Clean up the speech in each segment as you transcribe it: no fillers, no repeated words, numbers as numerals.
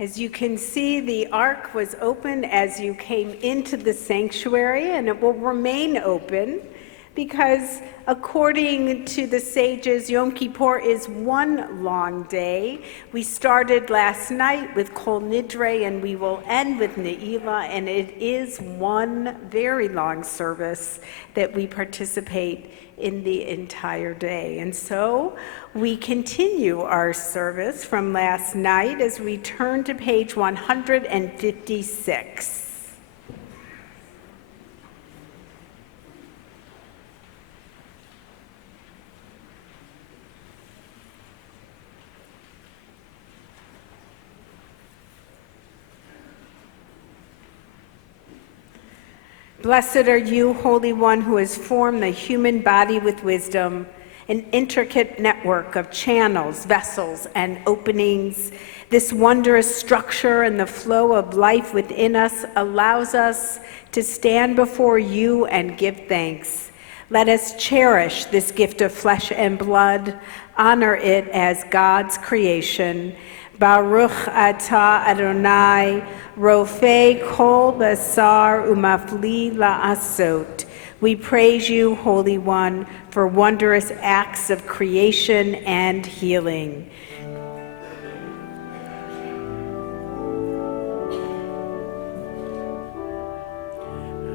As you can see, the ark was open as you came into the sanctuary, and it will remain open because according to the sages, Yom Kippur is one long day. We started last night with Kol Nidre, and we will end with Ne'ilah, and it is one very long service that we participate in the entire day. And so we continue our service from last night as we turn to page 156. Blessed are you, Holy One, who has formed the human body with wisdom, an intricate network of channels, vessels, and openings. This wondrous structure and the flow of life within us allows us to stand before you and give thanks. Let us cherish this gift of flesh and blood, honor it as God's creation. Baruch atah Adonai, rofei kol basar umafli la'asot. We praise you, Holy One, for wondrous acts of creation and healing.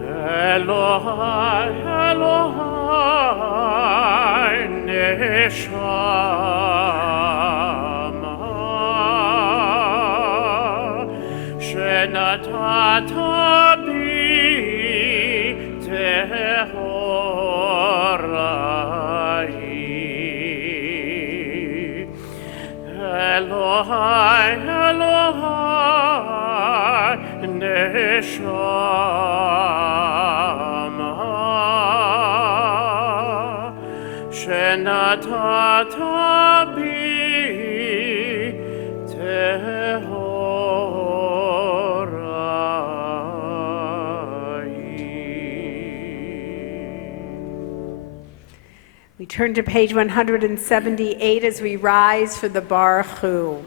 Eloi, Eloi, neshama, shenatata bi tehorai. Eloi, Eloi, neshama, shenatata bi tehorai. We turn to page 178 as we rise for the Baruch Hu.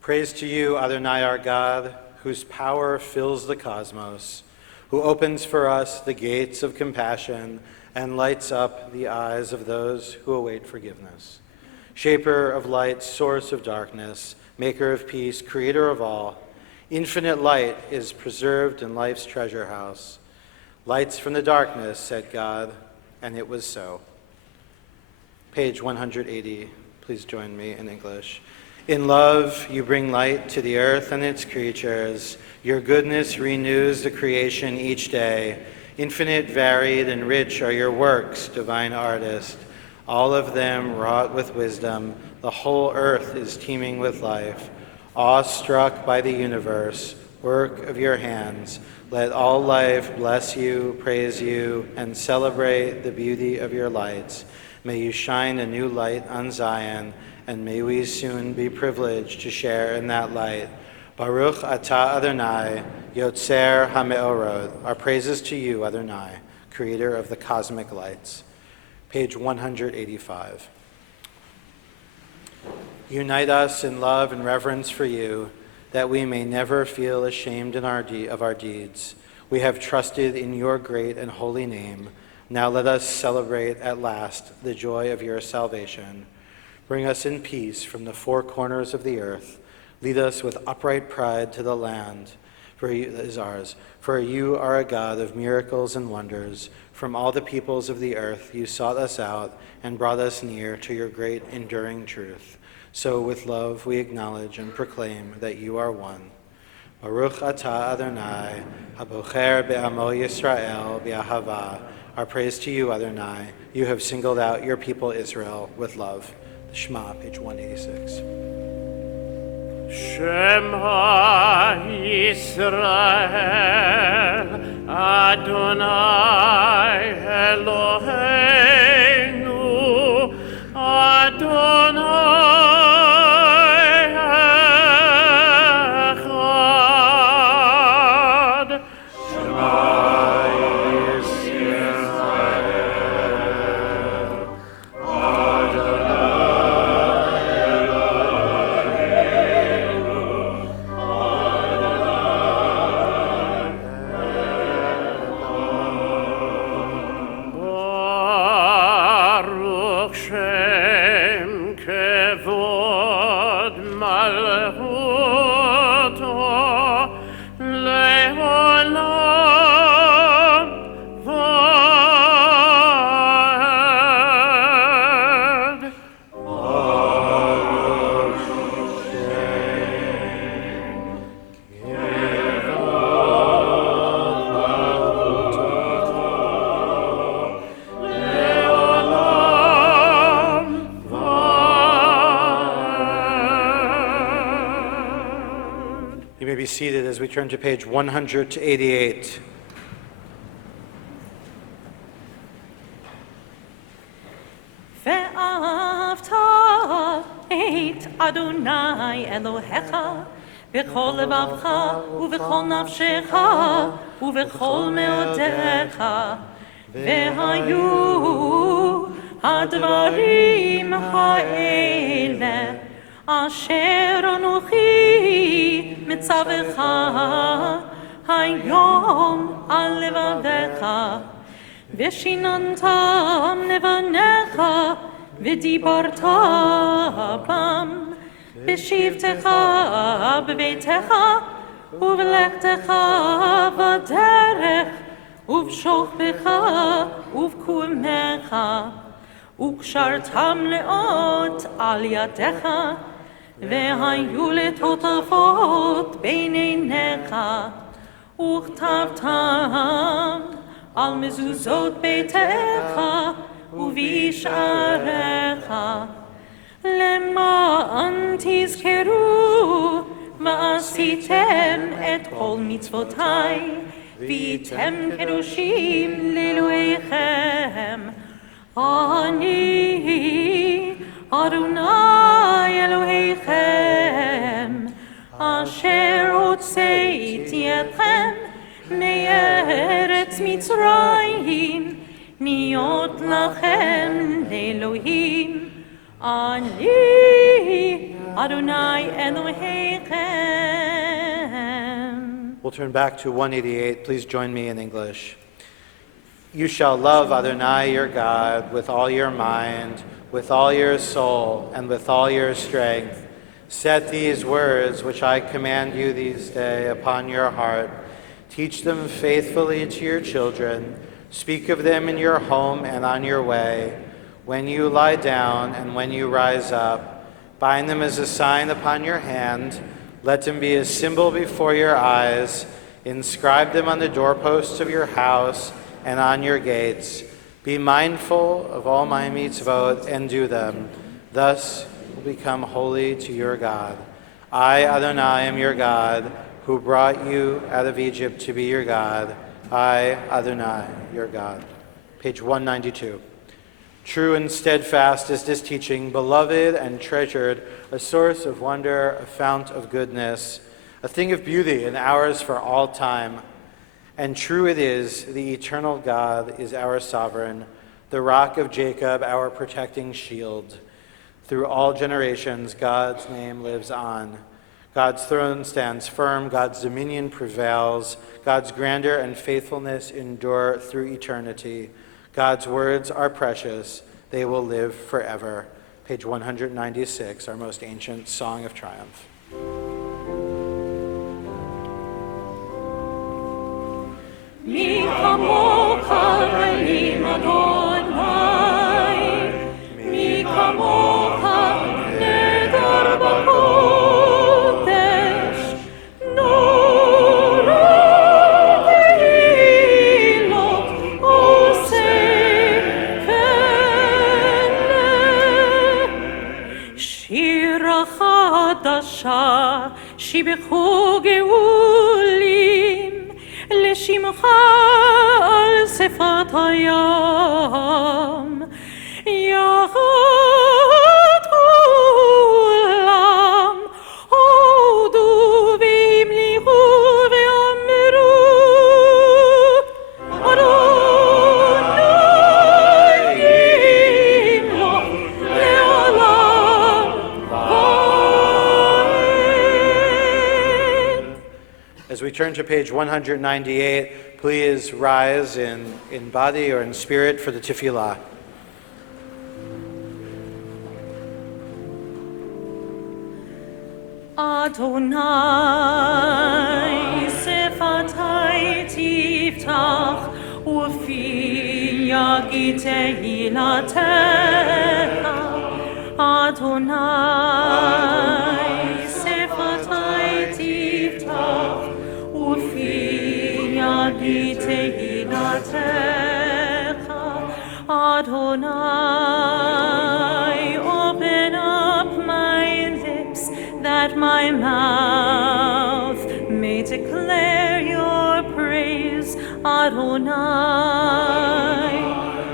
Praise to you, Adonai our God, whose power fills the cosmos, who opens for us the gates of compassion and lights up the eyes of those who await forgiveness. Shaper of light, source of darkness, maker of peace, creator of all, infinite light is preserved in life's treasure house. Lights from the darkness, said God, and it was so. Page 180, please join me in English. In love, you bring light to the earth and its creatures. Your goodness renews the creation each day. Infinite, varied, and rich are your works, divine artist. All of them wrought with wisdom. The whole earth is teeming with life. Awestruck by the universe, work of your hands, let all life bless you, praise you, and celebrate the beauty of your lights. May you shine a new light on Zion, and may we soon be privileged to share in that light. Baruch atah Adonai, Yotzer HaMeorot. Our praises to you, Adonai, creator of the cosmic lights. Page 185. Unite us in love and reverence for you, that we may never feel ashamed of our deeds. We have trusted in your great and holy name. Now let us celebrate at last the joy of your salvation. Bring us in peace from the four corners of the earth. Lead us with upright pride to the land that is ours. For you are a God of miracles and wonders. From all the peoples of the earth you sought us out and brought us near to your great enduring truth. So with love we acknowledge and proclaim that you are one. Baruch atah Adonai, habocher be'amo Yisrael b'ahava. Our praise to you, Adonai. You have singled out your people Israel with love. The Shema, page 186. Shema Yisrael, Adonai Eloheinu, Adonai Echad. Shema Yisrael, Baruch Shem Kevod Malchuto Leolam Vaed. You may be seated as we turn to page 188. ואהבת את אדוני אלוהיך בכל לבבך ובכל נפשך ובכל מאודיך. והיו הדברים האלה אשר אנוכי מצווך היום על לבביך. ושיננתם לבניך ודיברת בם בשבתך בביתך ובלכתך בדרך ובשוכבך ובקומך וקשרתם לאות על ידיך והיו לטוטפות בין עיניך וכתבתם על מזוזות ביתך ובשעריך למען תזכרו ועשיתם את כל מצוותיי והייתם קדושים לאלוהיכם. אני אדוני אלוהיכם אשר הוצאתי אתכם מארץ מצרים להיות לכם לאלוהים. אני אדוני אלוהיכם. We'll turn back to 188. Please join me in English. You shall love Adonai your God with all your mind, with all your soul, and with all your strength. Set these words which I command you this day upon your heart. Teach them faithfully to your children. Speak of them in your home and on your way, when you lie down and when you rise up. Bind them as a sign upon your hand. Let them be a symbol before your eyes. Inscribe them on the doorposts of your house and on your gates. Be mindful of all my mitzvot and do them. Thus will become holy to your God. I, Adonai, am your God, who brought you out of Egypt to be your God. I, Adonai, your God. Page 192. True and steadfast is this teaching, beloved and treasured, a source of wonder, a fount of goodness, a thing of beauty and ours for all time. And true it is, the eternal God is our sovereign, the rock of Jacob, our protecting shield. Through all generations, God's name lives on. God's throne stands firm, God's dominion prevails, God's grandeur and faithfulness endure through eternity. God's words are precious, they will live forever. Page 196, our most ancient Song of Triumph. מי כמוך אלוהים אדוני, מי כמוך נדר בקודש, נורא שיבחו גאולים לשמך על שפת הים יחד כולם הודו והמליכו ואמרו אדוני ימלוך לעולם ועד. As we turn to page 198, please rise in body or in spirit for the tefillah. Adonai sefatai tiftach ufi yagit tehilatecha Adonai sefatai tiftach ufi yagit tehilatecha Adonai open up my lips that my mouth may declare your praise, Adonai.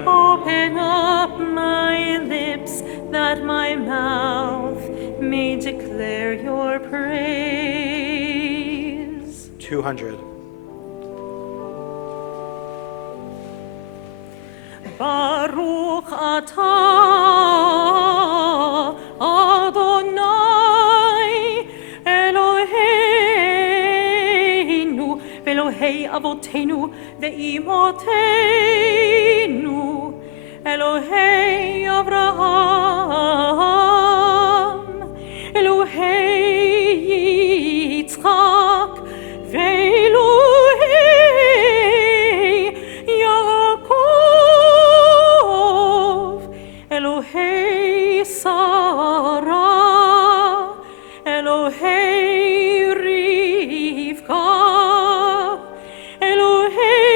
Open up my lips that my mouth may declare your praise. 200. Baruch atah Adonai Eloheinu Elohei avotenu ve'imotenu Elohei Avraham Elohei Yitzchak ve'Elohei Yaakov Elohei Sarah Elohei Rivka Elohei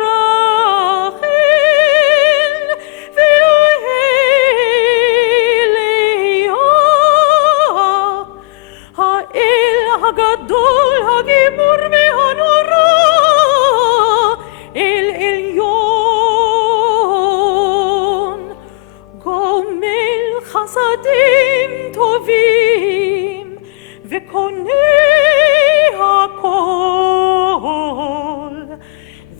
Rachel Elohei Leah Ha'el Hagadol Hagibur ve'hanora El Elyon Gomel Chasadim Tovim Vekonei HaKol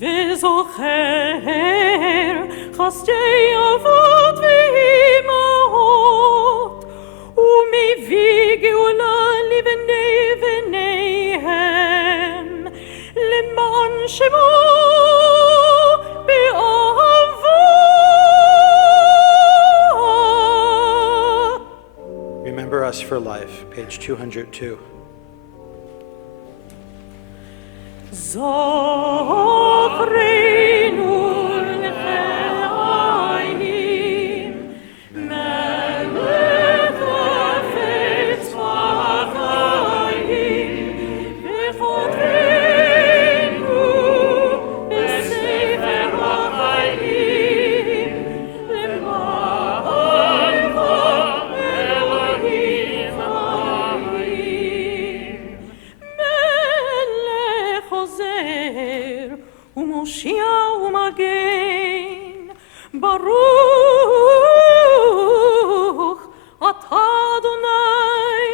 Vezocher Chasdei Avot ve'imahot Umevi Geula livnei v'neihem Leman Shemo be'ahava Remember us for life, page 202. Zochreinu l'chaim, melech hafetz v'chayim, v'chodeinu b'sefer ha'chayim, למען אלוהים חיים. מלך עוזר ומושיע ומגן, ברוך אתה אדוני,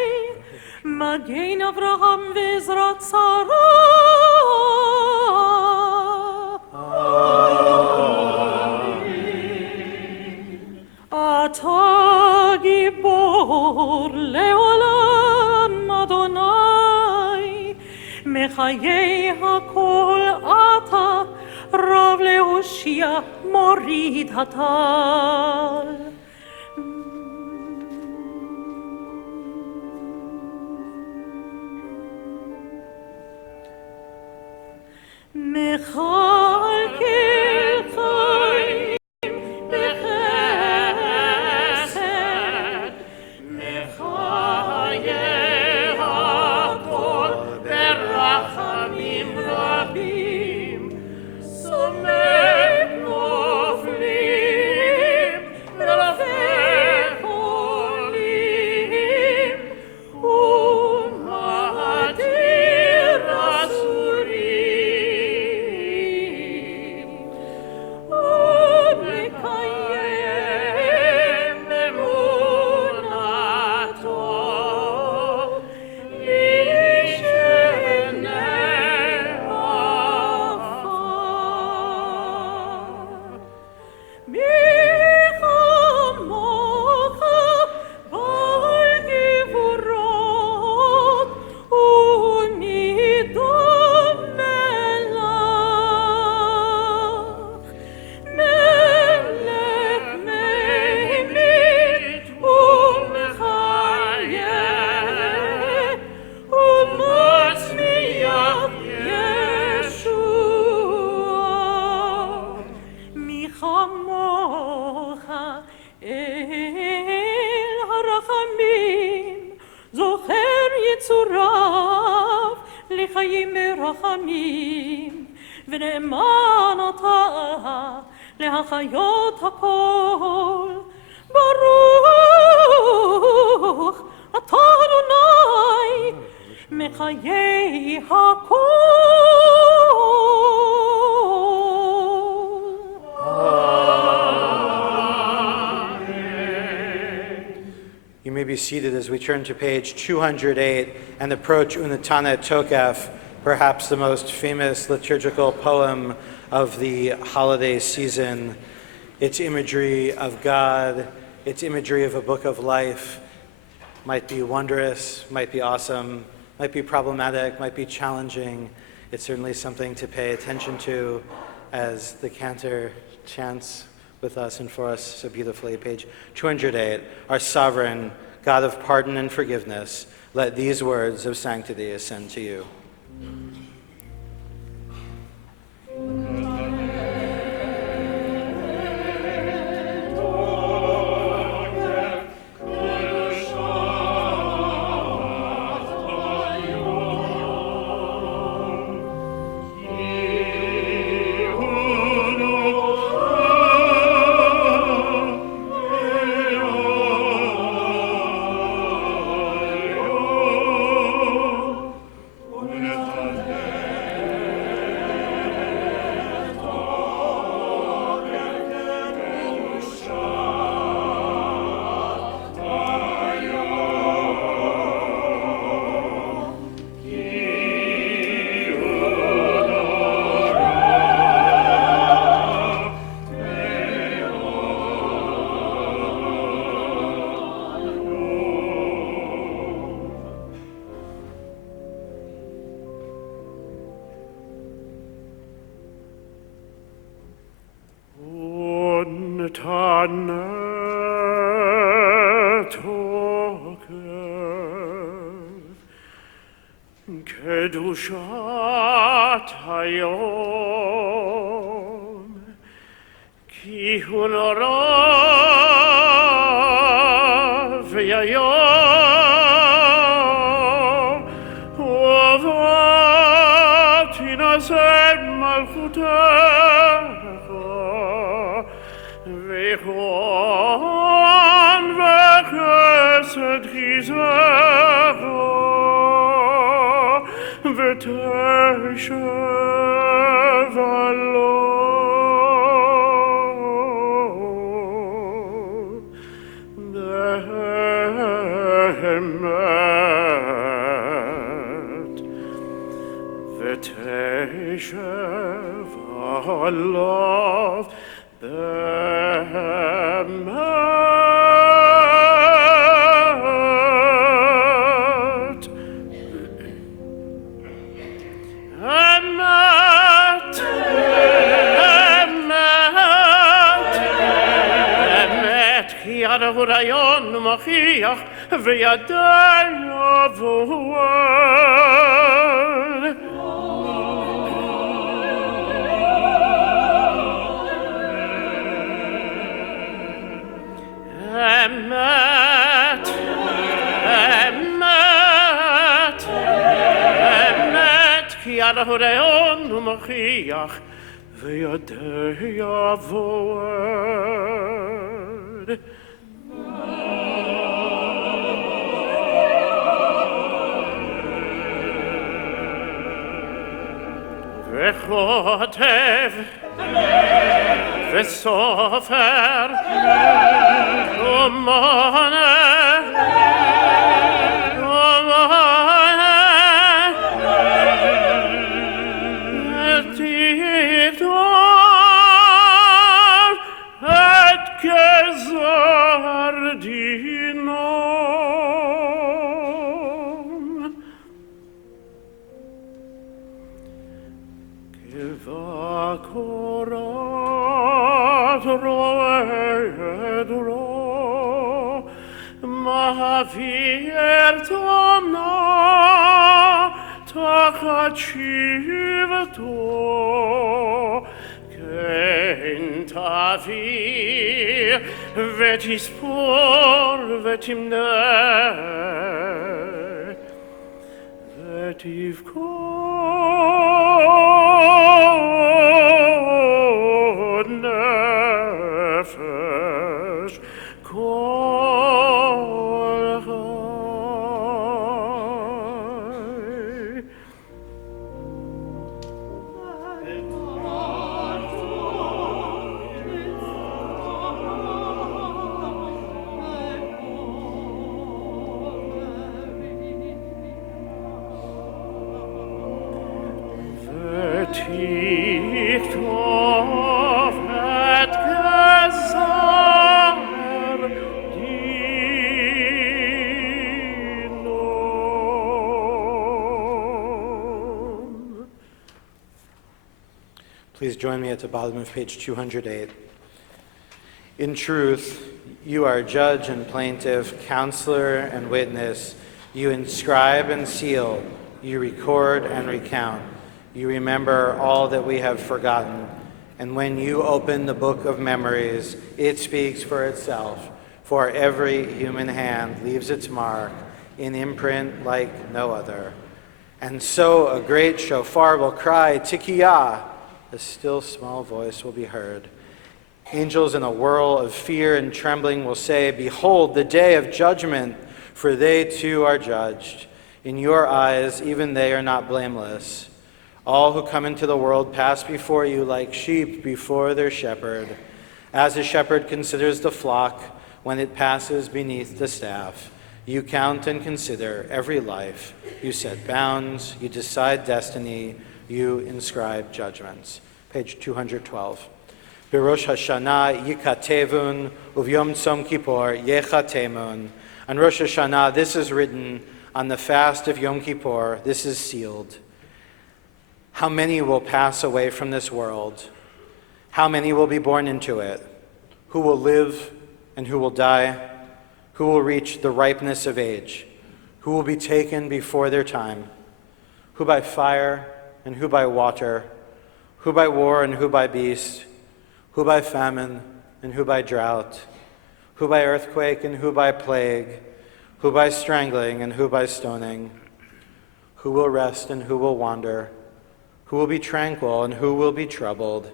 מגן אברהם ועזרת שרה. אתה גיבור לעולם אדוני, מחיי הכל אתה, רב להושיע מוריד הטל. מכלכל חיים בחסד, מחיי הכל ברחמים רבים, סומך נופלים מלווה חולים, רב לחיים ורחמים, ונאמן אתה להחיות הכל. ברוך אתה אדוני מחיי הכל. You may be seated as we turn to page 208 and approach Unatana Tokef, perhaps the most famous liturgical poem of the holiday season. Its imagery of God, its imagery of a book of life might be wondrous, might be awesome, might be problematic, might be challenging. It's certainly something to pay attention to as the cantor chants with us and for us so beautifully. Page 208, our sovereign, God of pardon and forgiveness, let these words of sanctity ascend to you. קדושת היום, כי הוא נורא והיום, ובתנשא מלכותך, וכון וחסד חיזך, ותשב עליו באמת, ותשב עליו באמת. הרעיון מוכיח וידע יבוא אמת, אמת, אמת, כי הרעיון מוכיח וידע יבוא וכותב וסופר ומונה את גזר דינם כבקורת רועד לו מעביר תונה תחת שבטו כן תעביר ותספור ותמנה תבכון נפש כל חי. ותכתוב את גזר דינון. Please join me at the bottom of page 208. In truth, you are judge and plaintiff, counselor and witness. You inscribe and seal. You record and recount. You remember all that we have forgotten. And when you open the book of memories, it speaks for itself. For every human hand leaves its mark, an imprint like no other. And so a great shofar will cry, Tikiyah. A still small voice will be heard. Angels in a whirl of fear and trembling will say, Behold, the day of judgment, for they too are judged. In your eyes, even they are not blameless. All who come into the world pass before you like sheep before their shepherd. As a shepherd considers the flock when it passes beneath the staff, you count and consider every life. You set bounds, you decide destiny, you inscribe judgments. Page 212. Berosh Hashanah yikatevun uvyom tzom Kippur yechatemun. On Rosh Hashanah, this is written. On the fast of Yom Kippur, this is sealed. How many will pass away from this world? How many will be born into it? Who will live and who will die? Who will reach the ripeness of age? Who will be taken before their time? Who by fire and who by water? Who by war and who by beast? Who by famine and who by drought? Who by earthquake and who by plague? Who by strangling and who by stoning? Who will rest and who will wander? Who will be tranquil and who will be troubled?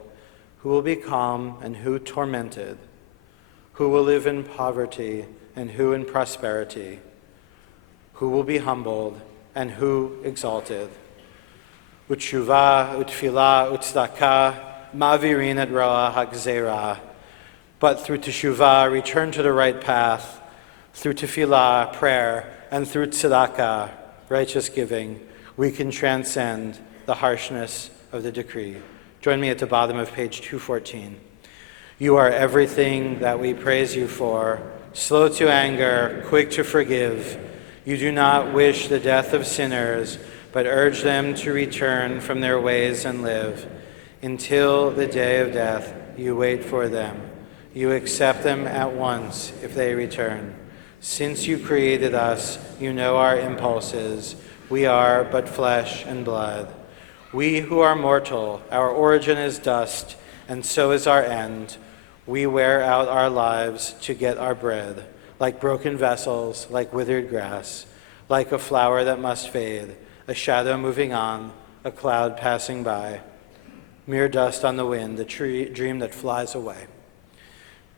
Who will be calm and who tormented? Who will live in poverty and who in prosperity? Who will be humbled and who exalted? Utshuva, utfilah, utzdaka, mavirin et roa hagzera. But through teshuvah, return to the right path, through tefillah, prayer, and through tzedakah, righteous giving, we can transcend the harshness of the decree. Join me at the bottom of page 214. You are everything that we praise you for, slow to anger, quick to forgive. You do not wish the death of sinners, but urge them to return from their ways and live. Until the day of death, you wait for them. You accept them at once if they return. Since you created us, you know our impulses. We are but flesh and blood. We who are mortal, our origin is dust, and so is our end. We wear out our lives to get our bread, like broken vessels, like withered grass, like a flower that must fade, a shadow moving on, a cloud passing by. Mere dust on the wind, a dream that flies away.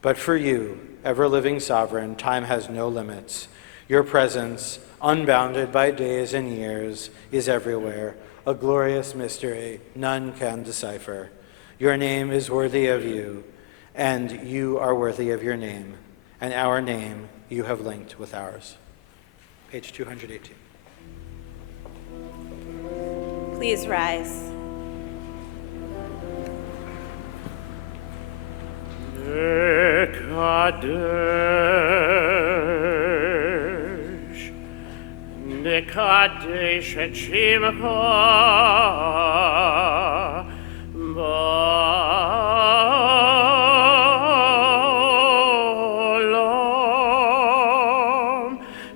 But for you, ever-living sovereign, time has no limits. Your presence, unbounded by days and years, is everywhere, a glorious mystery none can decipher. Your name is worthy of you, and you are worthy of your name, and our name you have linked with ours. Page 218. Please rise. Nekadesh, Nekadesh et Shimcha ba'olam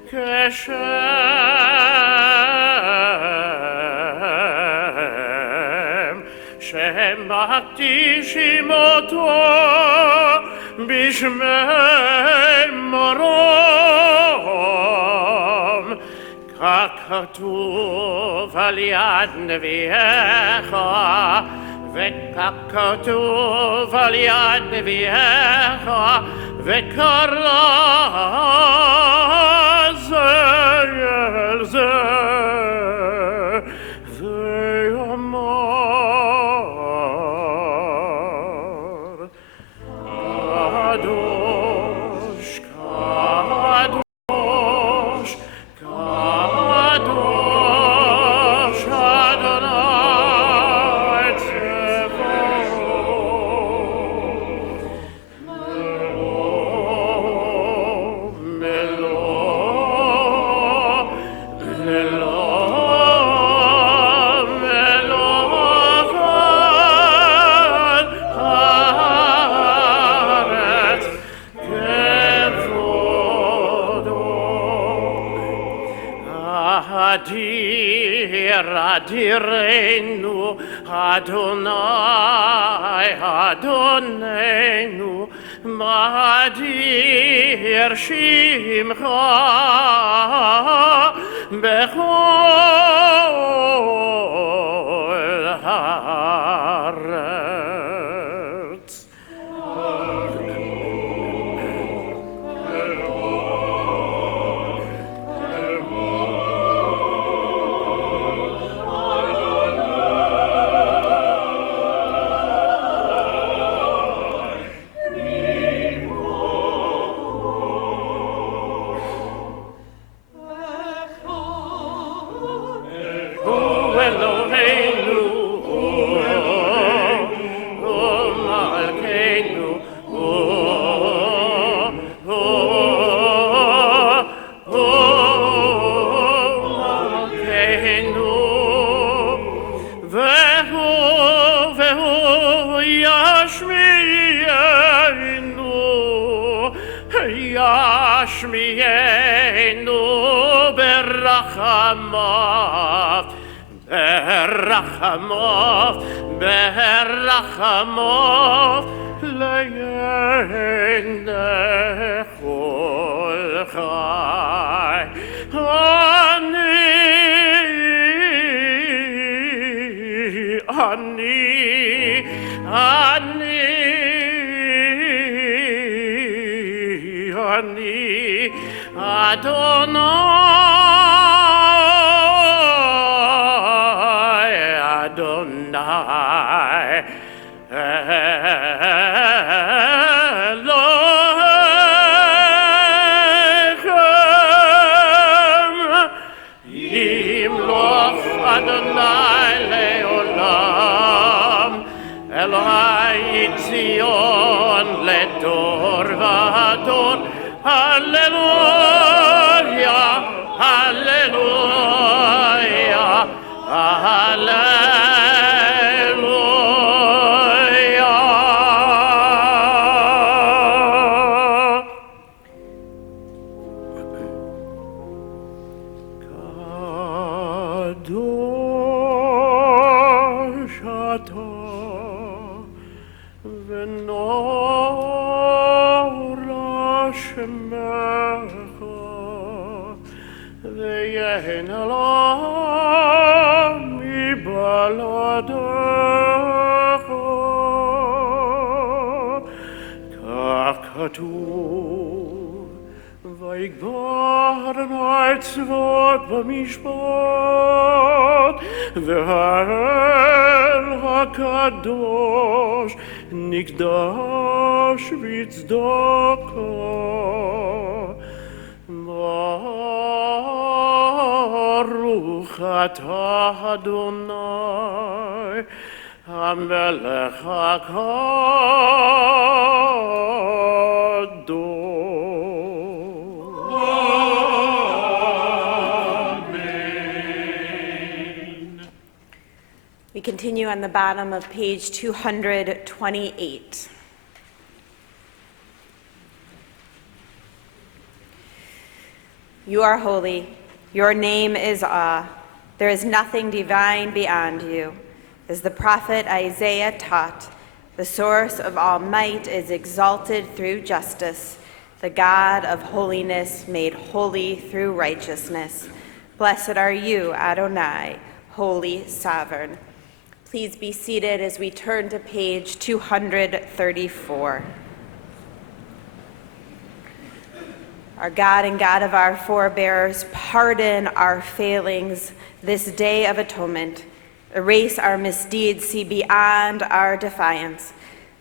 keshem Shem makdishim oto Bishmei morom, ככתוב על יד נביאך, וככתוב על יד נביאך, וקרא זה אל זה, ואמר, קדוש, קדוש, קדוש, אדוני צבאות. אדירנו, אדוני, אדוננו, מאדיר שמך בכל הארץ. ישמיענו ברחמיו, ברחמיו, ברחמיו, לעיני כל חי. אני אדוני, אדוני, אלוהיכם, ימלוך אדוני לעולם, אלוהי ציון לדור ודור. Halleluja, halleluja, halleluja. Kadosh ata v'nor שמך ויהן עולם מבלעדיך, כך כתוב, ויגבר אדוני צבאות במשפט, והאל הקדוש נקדש בצדקה. ברוך אתה אדוני המלך הקדוש. We continue on the bottom of page 228. You are holy. Your name is awe. There is nothing divine beyond you. As the prophet Isaiah taught, the source of all might is exalted through justice, the God of holiness made holy through righteousness. Blessed are you, Adonai, holy sovereign. Please be seated as we turn to page 234. Our God and God of our forebears, pardon our failings this day of atonement. Erase our misdeeds, see beyond our defiance.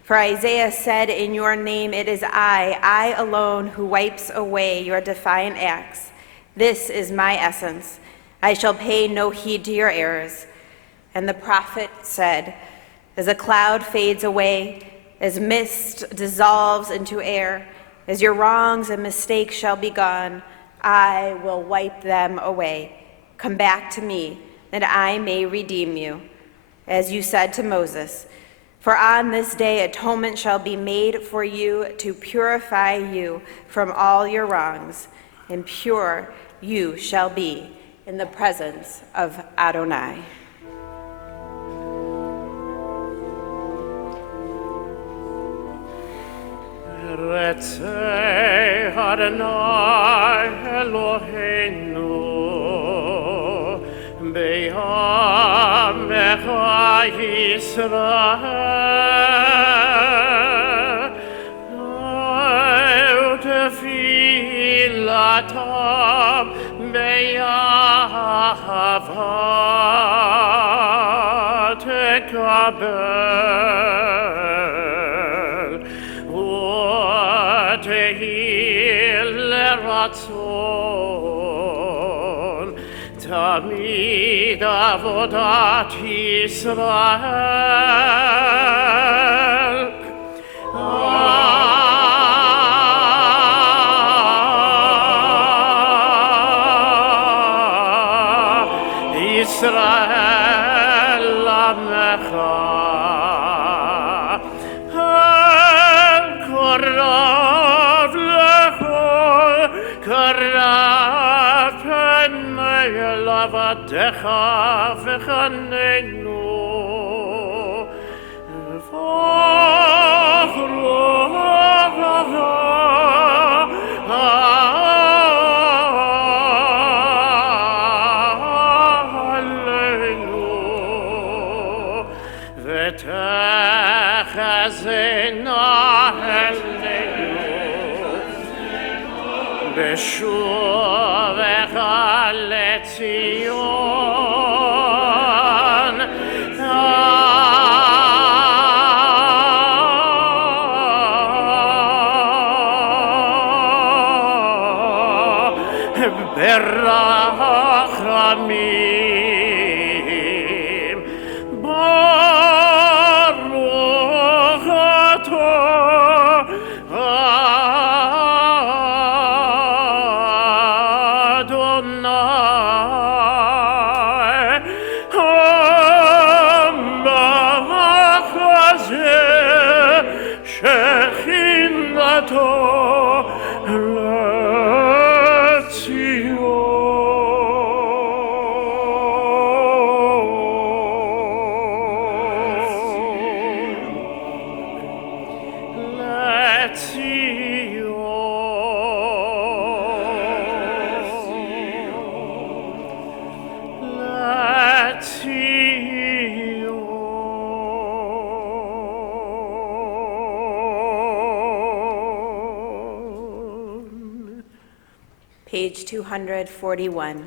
For Isaiah said, in your name it is I alone, who wipes away your defiant acts. This is my essence. I shall pay no heed to your errors. And the prophet said, as a cloud fades away, as mist dissolves into air, as your wrongs and mistakes shall be gone, I will wipe them away. Come back to me, that I may redeem you. As you said to Moses, for on this day atonement shall be made for you to purify you from all your wrongs, and pure you shall be in the presence of Adonai. Retzei Adonai Eloheinu Be'amecha Yisrael Tefilatam Be'ahava Tekabel Tehil Ratzon Tamid Avodat Yisrael Yisrael Lamecha Lavadecha v'chanenu v'chrocha v'techazena elenu b'shuvecha Zion, Berach Ramim, Baruch Atah Page 241.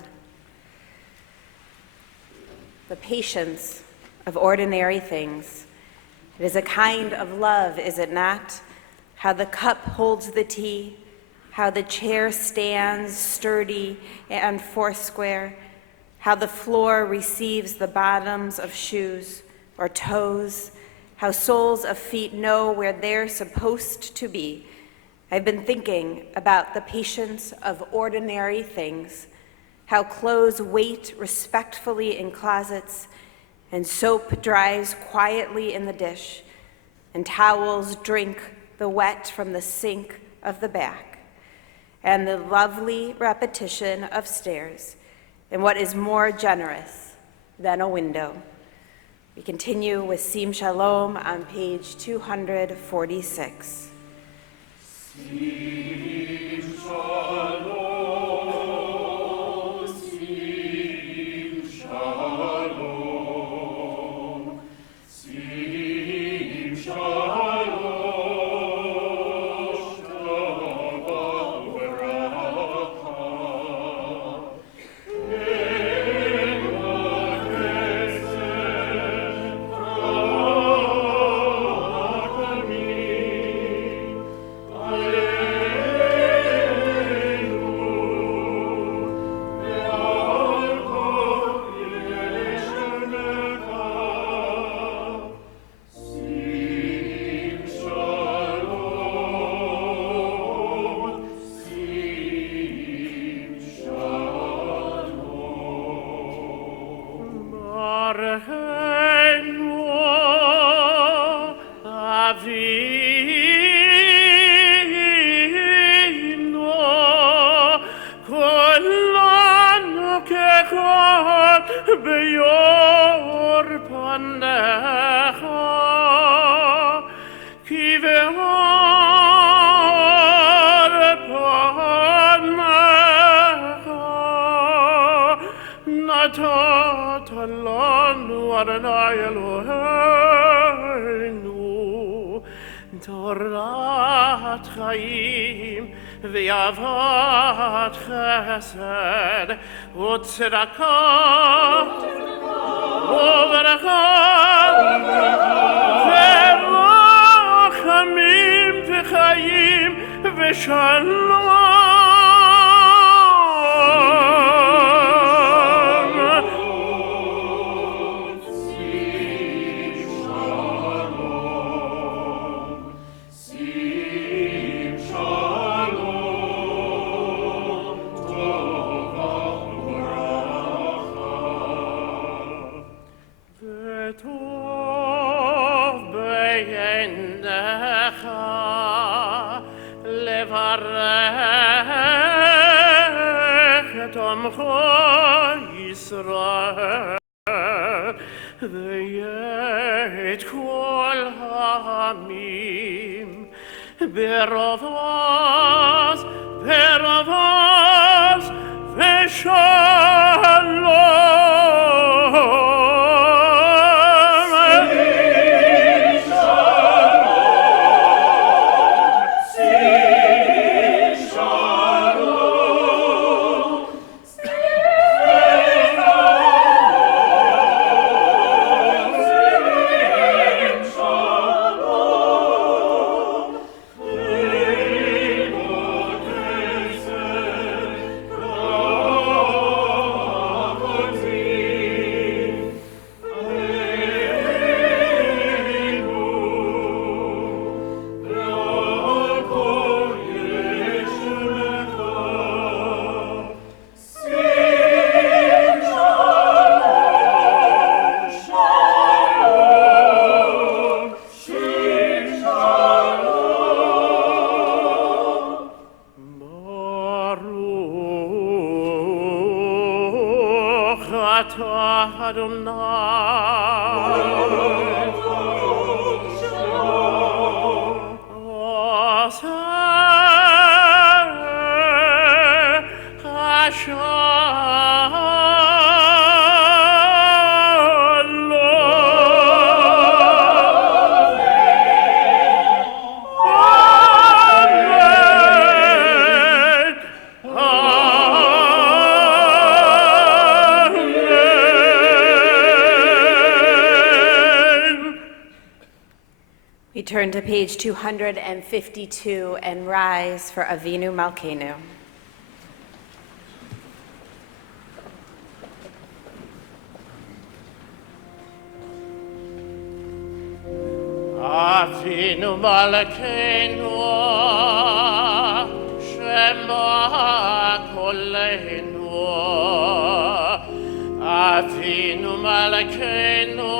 The patience of ordinary things. It is a kind of love, is it not? How the cup holds the tea, how the chair stands sturdy and foursquare, how the floor receives the bottoms of shoes or toes, how soles of feet know where they're supposed to be. I've been thinking about the patience of ordinary things, how clothes wait respectfully in closets, and soap dries quietly in the dish, and towels drink the wet from the sink of the back, and the lovely repetition of stairs, and what is more generous than a window. We continue with Sim Shalom on page 246. Sim Shalom, Sim Arrenu avino collanno che con beyor pandecha chi veor pandecha natat allanu Adonai Eloheinu Torat Chaim V'avat Chesed U'tzedakah U'veracha V'rachamim V'chaim V'shalom Yisrael v'yet kol ha'amim beravas We turn to page 252 and rise for Avinu Malkeinu. Avinu Malkeinu Shema Koleinu Avinu Malkeinu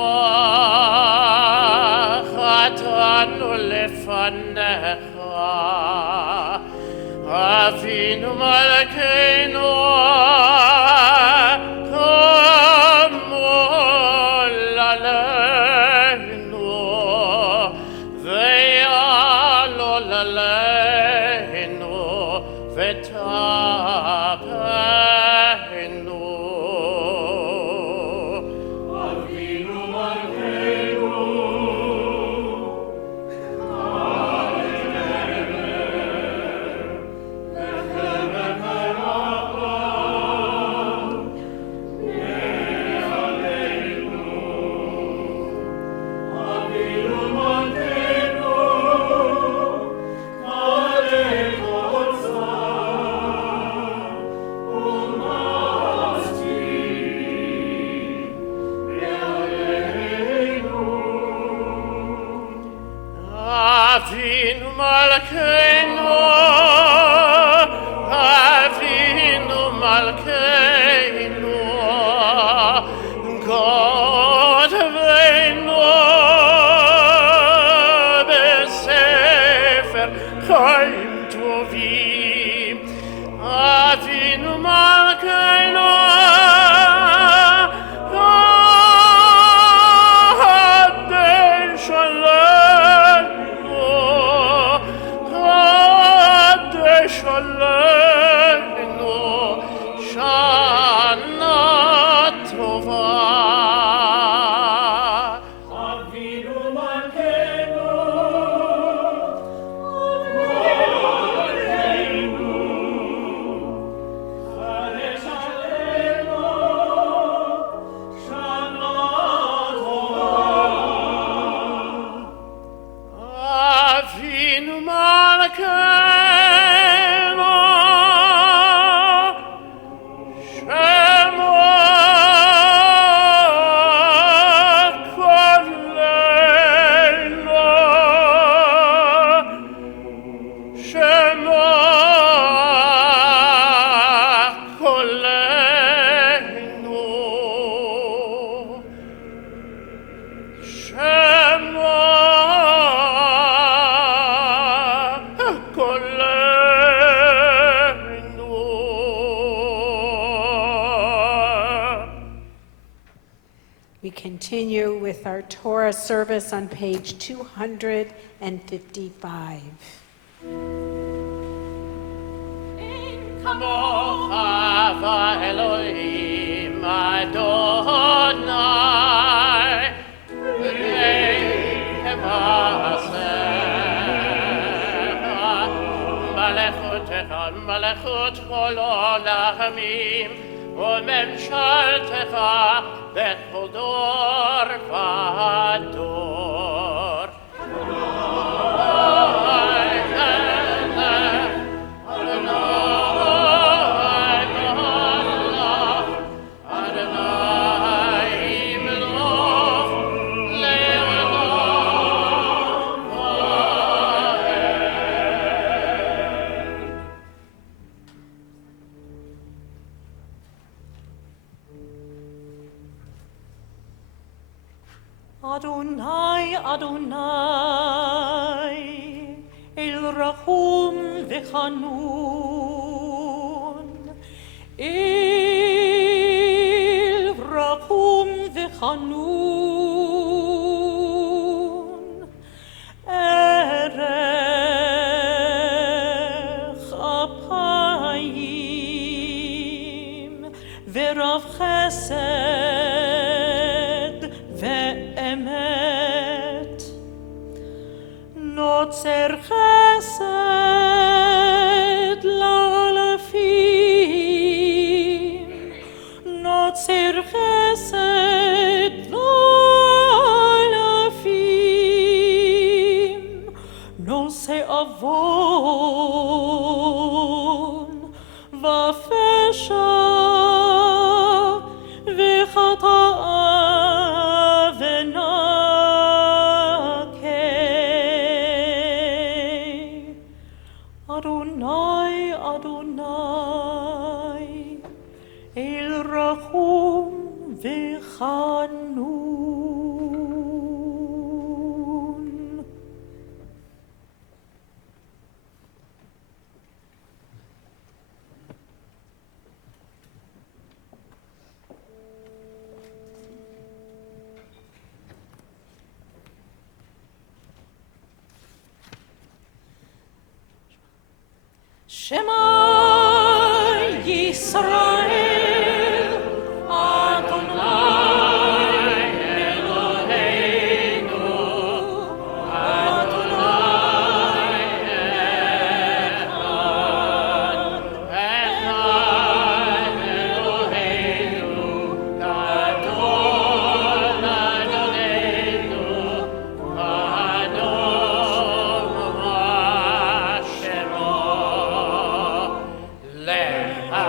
Chatanu Lefanecha Avinu Malkeinu Kamol Aleinu Ve'alol Aleinu Ve'tapeinu Avinu Malkeinu We continue with our Torah service on page 255. Mochava Elohim Adonai V'nei Kemasecha Malechutecha Malechut Kol Olamim U'Memshaltecha Bechol Dor V'Dor Adonai, Adonai, El Rachum V'Chanun, El Rachum V'Chanun, Erech Apayim, V'Rav Chesed, Ve'emet, Notzer Chesed la'alafim, Notzer Chesed la'alafim, Nose Avon, Va'fesha, Ve'chata'a, Adonai, Adonai, El Rachum V'Chanun. Shema Yisrael, Adonai Eloheinu, Adonai Echad, Echad Eloheinu, Gadol Adonenu, Adon Shemo, Lecha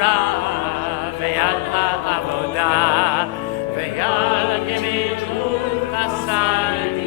התורה ויד העבודה ויד גמילות חסדים.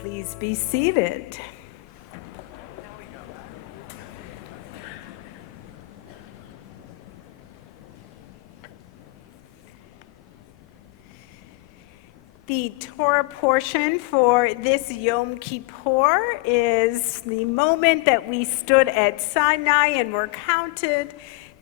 Please be seated. The Torah portion for this Yom Kippur is the moment that we stood at Sinai and were counted,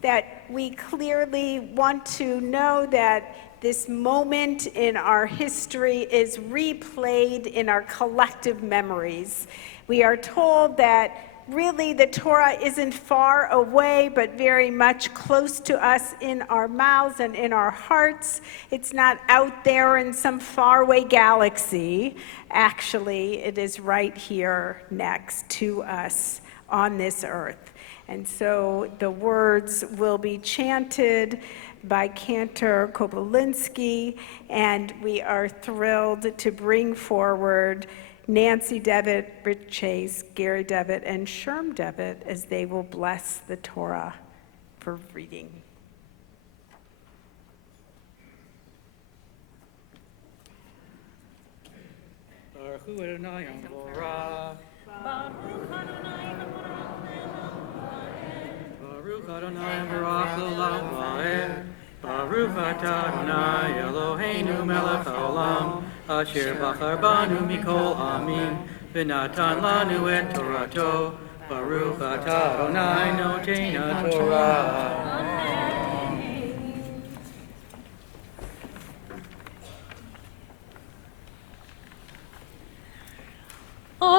that we clearly want to know that this moment in our history is replayed in our collective memories. We are told that really the Torah isn't far away, but very much close to us in our mouths and in our hearts. It's not out there in some faraway galaxy. Actually, it is right here next to us on this earth. And so the words will be chanted by Cantor Kopolinsky, and we are thrilled to bring forward Nancy Devitt, Rich Chase, Gary Devitt, and Sherm Devitt as they will bless the Torah for reading. Baruch Hu Adonai Yom-Borach. Baruch Adonai Yom-Borach L'Olam Va'ed. Baruch Atah Adonai Eloheinu Melech HaOlam Asher Bachar Banu Mikol Amim V'natan Lanu Et Torato Baruch Atah Adonai Noten Torah.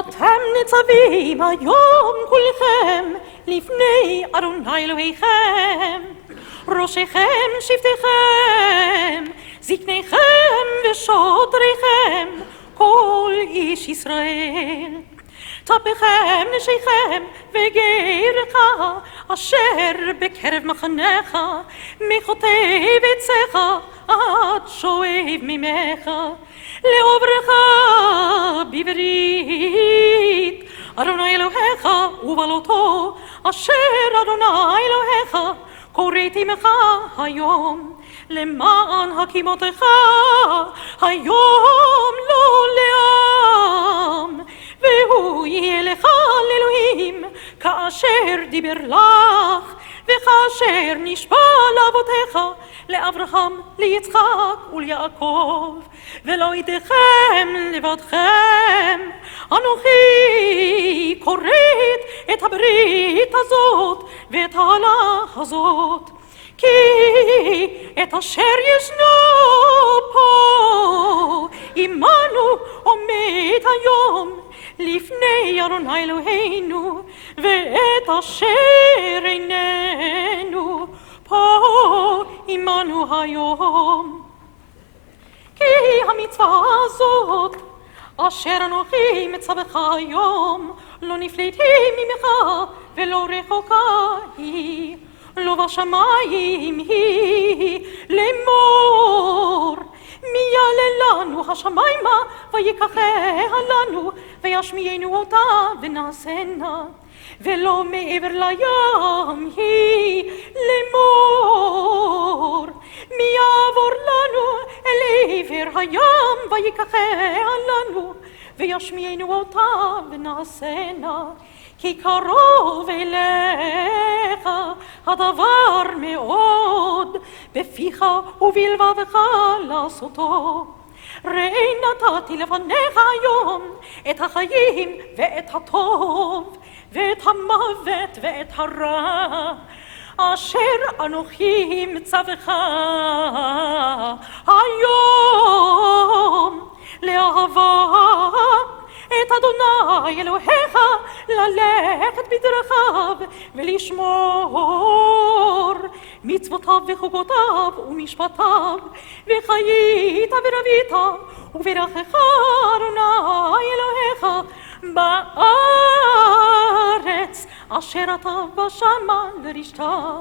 אתם ניצבים היום כולכם לפני אדוני אלוהיכם, ראשיכם שבטיכם, זקניכם ושוטריכם, כל איש ישראל. טפכם נשיכם וגרך אשר בקרב מחנך, מחוטי ביציך עד שואב ממך. לעוברך בברית אדוני אלוהיך ובעלותו אשר אדוני אלוהיך קוראת עמך היום למען הקימותך היום לא לעם והוא יהיה לך לאלוהים כאשר דיבר לך וכאשר נשבע לאבותיך לאברהם, ליצחק וליעקב, ולא ידכם לבדכם. אנוכי קוראת את הברית הזאת ואת ההלכה הזאת, כי את אשר ישנו פה עמנו עומד היום לפני אדוני אלוהינו, ואת אשר איננו פה עמנו היום. כי המצווה הזאת אשר אנוכי מצווך היום לא נפלאתי ממך ולא רחוקה היא, לא בשמיים היא לאמור מי יעלה לנו השמיימה ויקחיה לנו וישמיענו אותה ונעשנה, ולא מעבר לים היא לאמור מי יעבור לנו אל עבר הים ויקחיה לנו וישמיענו אותה ונעשנה, כי קרוב אליך הדבר מאוד בפיך ובלבבך לעשותו. ראי נתתי לפניך היום את החיים ואת הטוב ואת המוות ואת הרע אשר אנוכי מצווך היום לאהבה את אדוני אלוהיך ללכת בדרכיו ולשמור מצוותיו וחוקותיו ומשפטיו וחיית ורבית וברכך אדוני אלוהיך בארץ אשר אתה בשמה לרשתה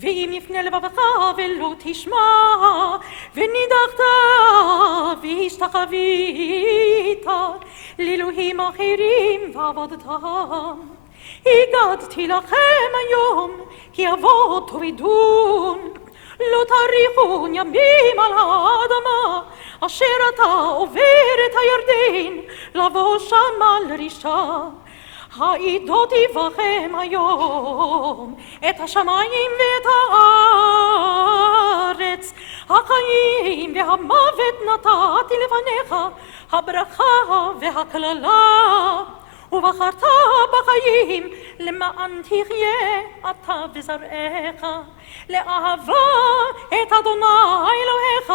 ואם יפנה לבבך ולא תשמע ונידחת והשתחווית לאלוהים אחרים ועבדתם הגדתי לכם היום כי אבות תורידון לא תאריכון ימים על האדמה אשר אתה עובר את הירדן לבוא שמה לרשתה העידותי בכם היום את השמיים ואת הארץ החיים והמוות נתתי לפניך הברכה והקללה ובחרת בחיים למען תחיה אתה וזרעך לאהבה את אדוני אלוהיך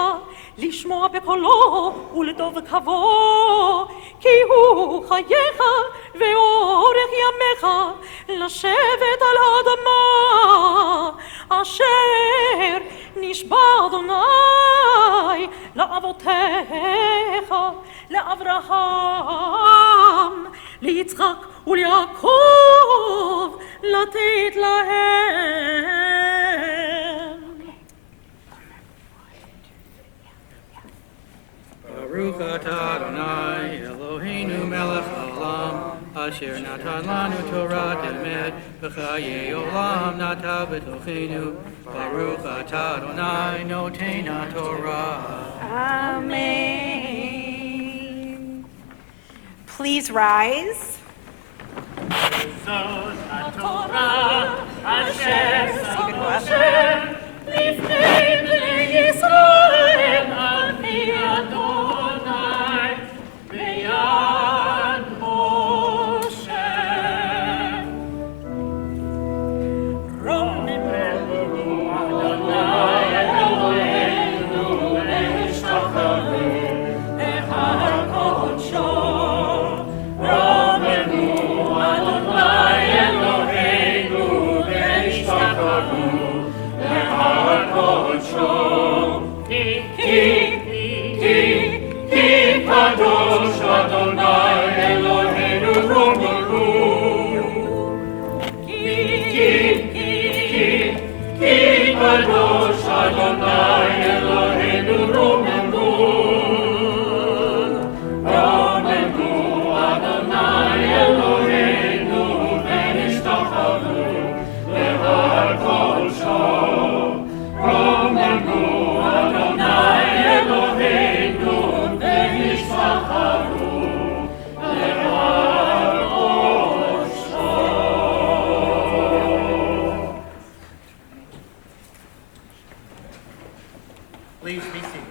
לשמוע בקולו ולדבקבו כי הוא חייך ואורך ימיך לשבת על האדמה אשר נשבע אדוני לאבותיך לאברהם ליצחק וליעקב לתת להם Baruch atah Adonai Eloheinu melech haolam asher natan lanu Torah emet v'chayei olam nata b'tochenu Baruch atah Adonai noten haTorah. Amen. Please rise. זאת התורה אשר שם משה לפני בני ישראל על פי אדוני ביד משה. רוממנו אדוני אלוהינו ונשתחוו להר קודשו. רוממנו אדוני אלוהינו ונשתחוו להר קודשו. כי קדוש אדוני אלוהינו רוממנו. כי קדוש אדוני אלוהינו רוממנו. רוממנו אדוני אלוהינו ונשתחוו להר קודשו. רוממנו אדוני אלוהינו ונשתחוו להר קודשו. Please be seated.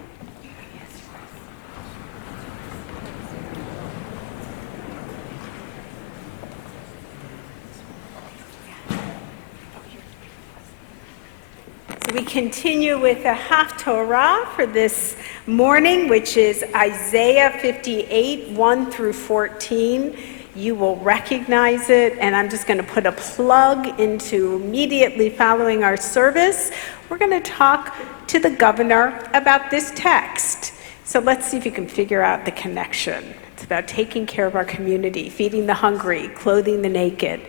So we continue with the Haftorah for this morning, which is Isaiah 58, 1 through 14. You will recognize it, and I'm just going to put a plug into immediately following our service. We're going to talk to the governor about this text. So let's see if you can figure out the connection. It's about taking care of our community, feeding the hungry, clothing the naked.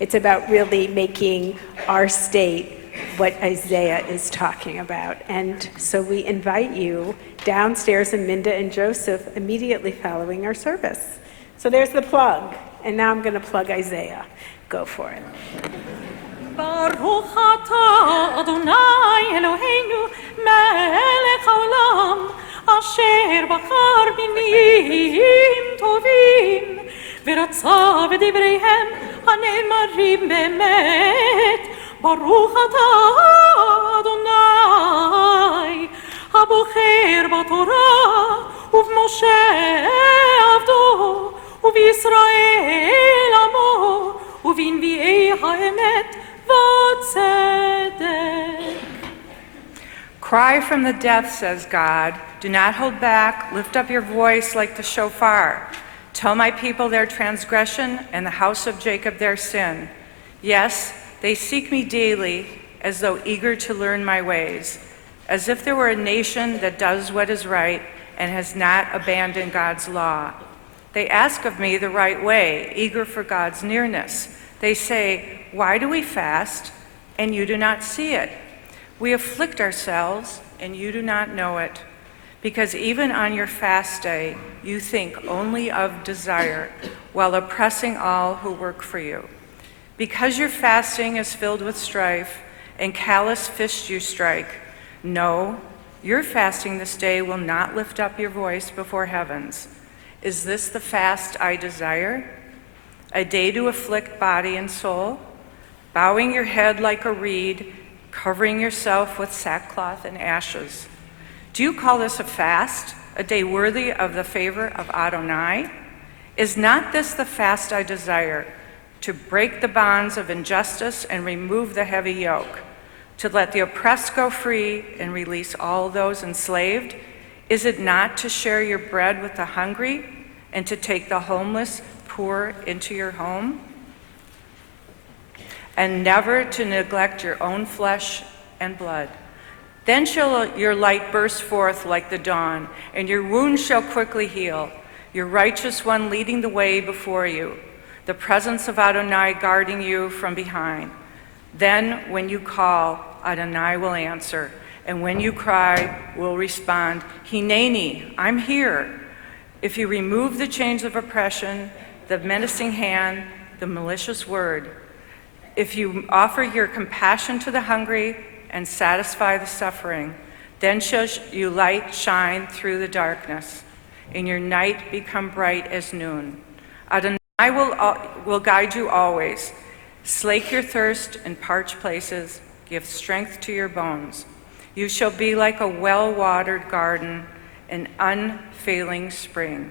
It's about really making our state what Isaiah is talking about. And so we invite you downstairs in Minda and Joseph immediately following our service. So there's the plug. And now I'm going to plug Isaiah. Go for it. ברוך אתה אדוני אלוהינו מלך העולם אשר בחר בנים טובים ורצה בדבריהם הנאמרים באמת ברוך אתה אדוני הבוחר בתורה ובמו במשה עבדו, ובישראל עמו, ובנביאי האמת והצדק. Cry from the depths, says God. Do not hold back. Lift up your voice like the shofar. Tell my people their transgression and the house of Jacob their sin. Yes, they seek me daily as though eager to learn my ways, as if there were a nation that does what is right and has not abandoned God's law. They ask of me the right way, eager for God's nearness. They say, why do we fast and you do not see it? We afflict ourselves and you do not know it. Because even on your fast day, you think only of desire while oppressing all who work for you. Because your fasting is filled with strife and callous fists you strike, no, your fasting this day will not lift up your voice before heavens. Is this the fast I desire? A day to afflict body and soul, bowing your head like a reed, covering yourself with sackcloth and ashes. Do you call this a fast, a day worthy of the favor of Adonai? Is not this the fast I desire, to break the bonds of injustice and remove the heavy yoke, to let the oppressed go free and release all those enslaved? Is it not to share your bread with the hungry and to take the homeless poor into your home? And never to neglect your own flesh and blood. Then shall your light burst forth like the dawn, and your wounds shall quickly heal, your righteous one leading the way before you, the presence of Adonai guarding you from behind. Then when you call, Adonai will answer, and when you cry, will respond, Hineni, I'm here. If you remove the chains of oppression, the menacing hand, the malicious word, if you offer your compassion to the hungry and satisfy the suffering, then shall your light shine through the darkness, and your night become bright as noon. Adonai will guide you always, slake your thirst in parched places, give strength to your bones. You shall be like a well-watered garden, an unfailing spring.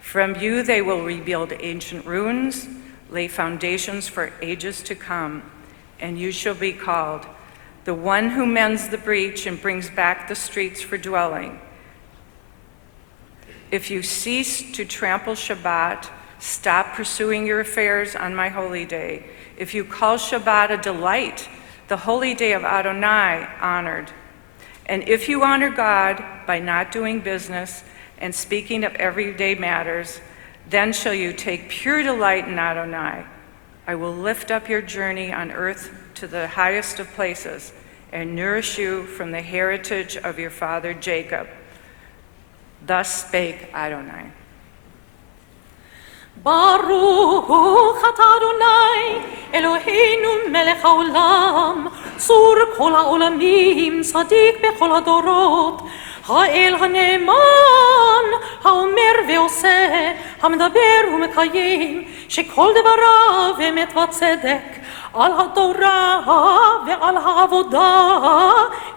From you they will rebuild ancient ruins, lay foundations for ages to come, and you shall be called the one who mends the breach and brings back the streets for dwelling. If you cease to trample Shabbat, stop pursuing your affairs on my holy day. If you call Shabbat a delight, the holy day of Adonai honored. And if you honor God by not doing business and speaking of everyday matters, then shall you take pure delight in Adonai. I will lift up your journey on earth to the highest of places and nourish you from the heritage of your father Jacob. Thus spake Adonai. ברוך אתה אדוני אלוהינו מלך העולם צור כל העולמים צדיק בכל הדורות האל הנאמן האומר ועושה המדבר ומקיים שכל דבריו אמת וצדק על התורה ועל העבודה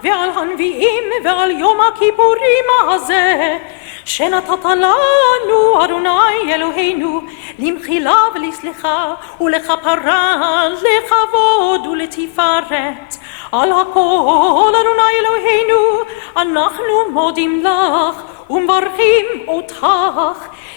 ועל הנביאים ועל יום הכיפורים הזה שנתת לנו אדוני אלוהינו למחילה ולסליחה ולכפרה לכבוד ולתפארת על הכל אדוני אלוהינו אנחנו מודים לך ומברכים אותך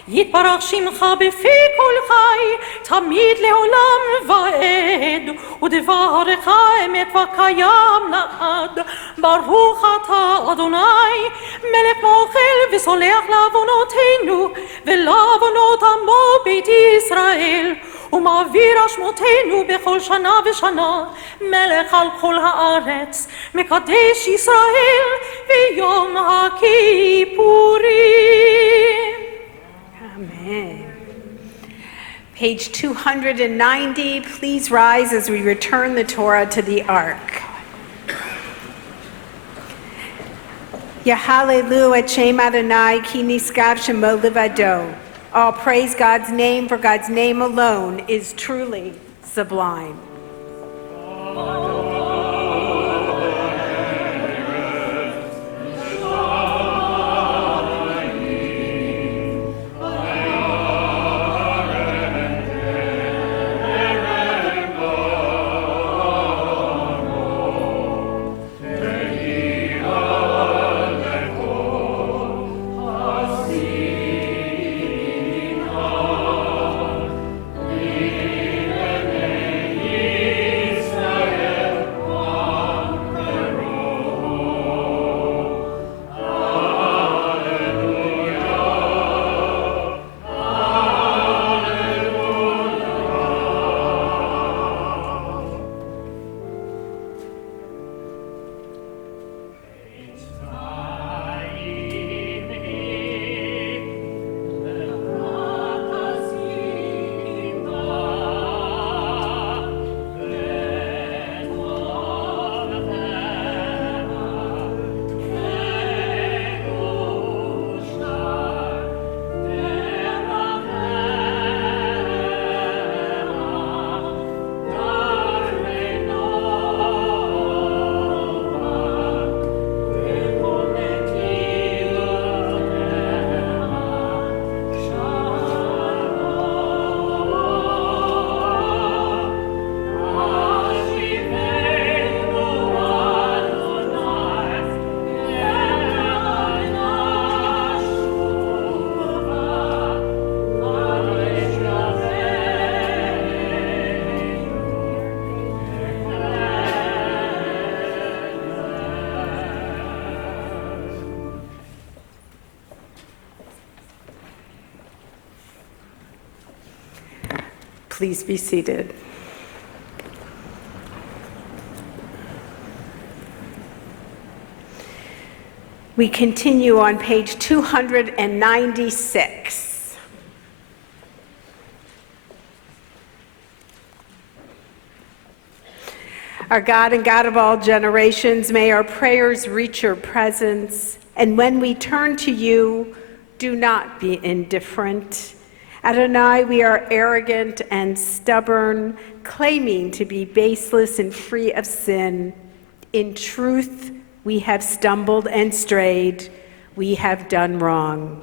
יתברך שמך בפי כל חי תמיד לעולם ועד ודברך אמת וקיים לעד ברוך אתה אדוני מלך מוחל וסולח לעוונותינו ולעוונות עמו בית ישראל ומעביר אשמותינו בכל שנה ושנה מלך על כל הארץ מקדש ישראל ביום הכיפורים. Amen. Page 290, please rise as we return the Torah to the Ark. Yahalelu et Shem Adonai ki niskav shemo levado. All praise God's name, for God's name alone is truly sublime. Please be seated. We continue on page 296. Our God and God of all generations, may our prayers reach your presence, and when we turn to you, do not be indifferent. Adonai, we are arrogant and stubborn, claiming to be baseless and free of sin. In truth, we have stumbled and strayed. We have done wrong.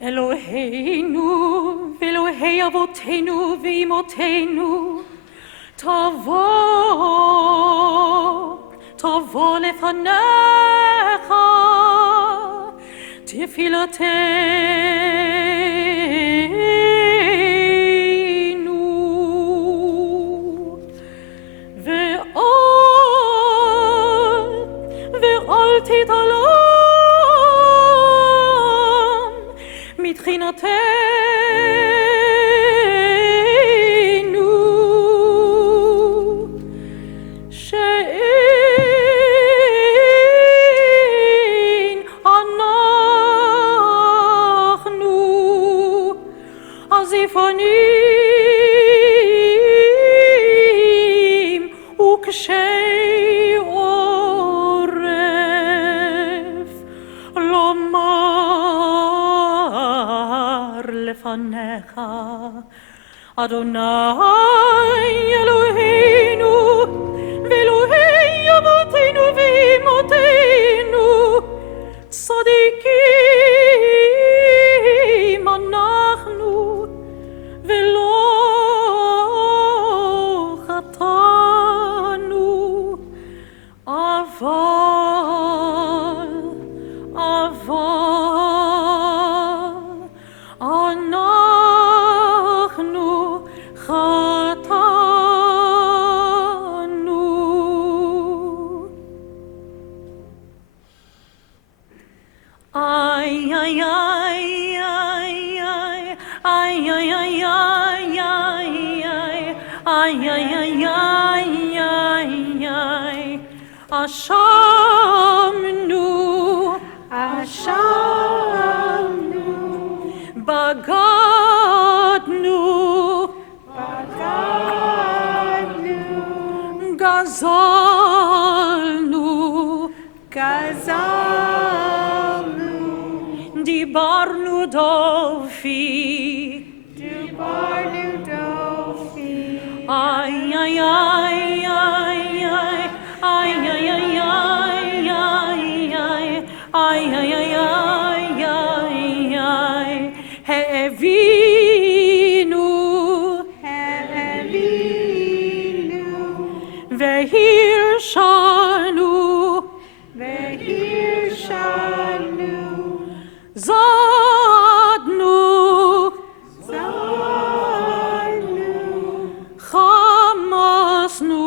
Eloheinu, Elohei Avotenu, V'imotenu, Tavo lefanecha, Tefilateinu, Ve'al titalam, Mitrinatenu, She'in anachnu azifanim ukshei oref lomar lefanecha Adonai Eloheinu v'Elohei Avotenu v'imotenu tzadikim anachnu v'lo chatanu aval anachnu chatanu. Ay, ay, ay, ay, ay, ay, ay, ay, ay, ay, ay, ay, ay, ay, ay, Ashamnu, Bagadnu, Gazalnu, Dibarnu Dofi, ay, ay, ay, ay, ay, ay, ay, ay, ay, ay, ay, ay, ay, ay, ay, He'evinu, Vehirshanu, Zadnu, Chamasnu,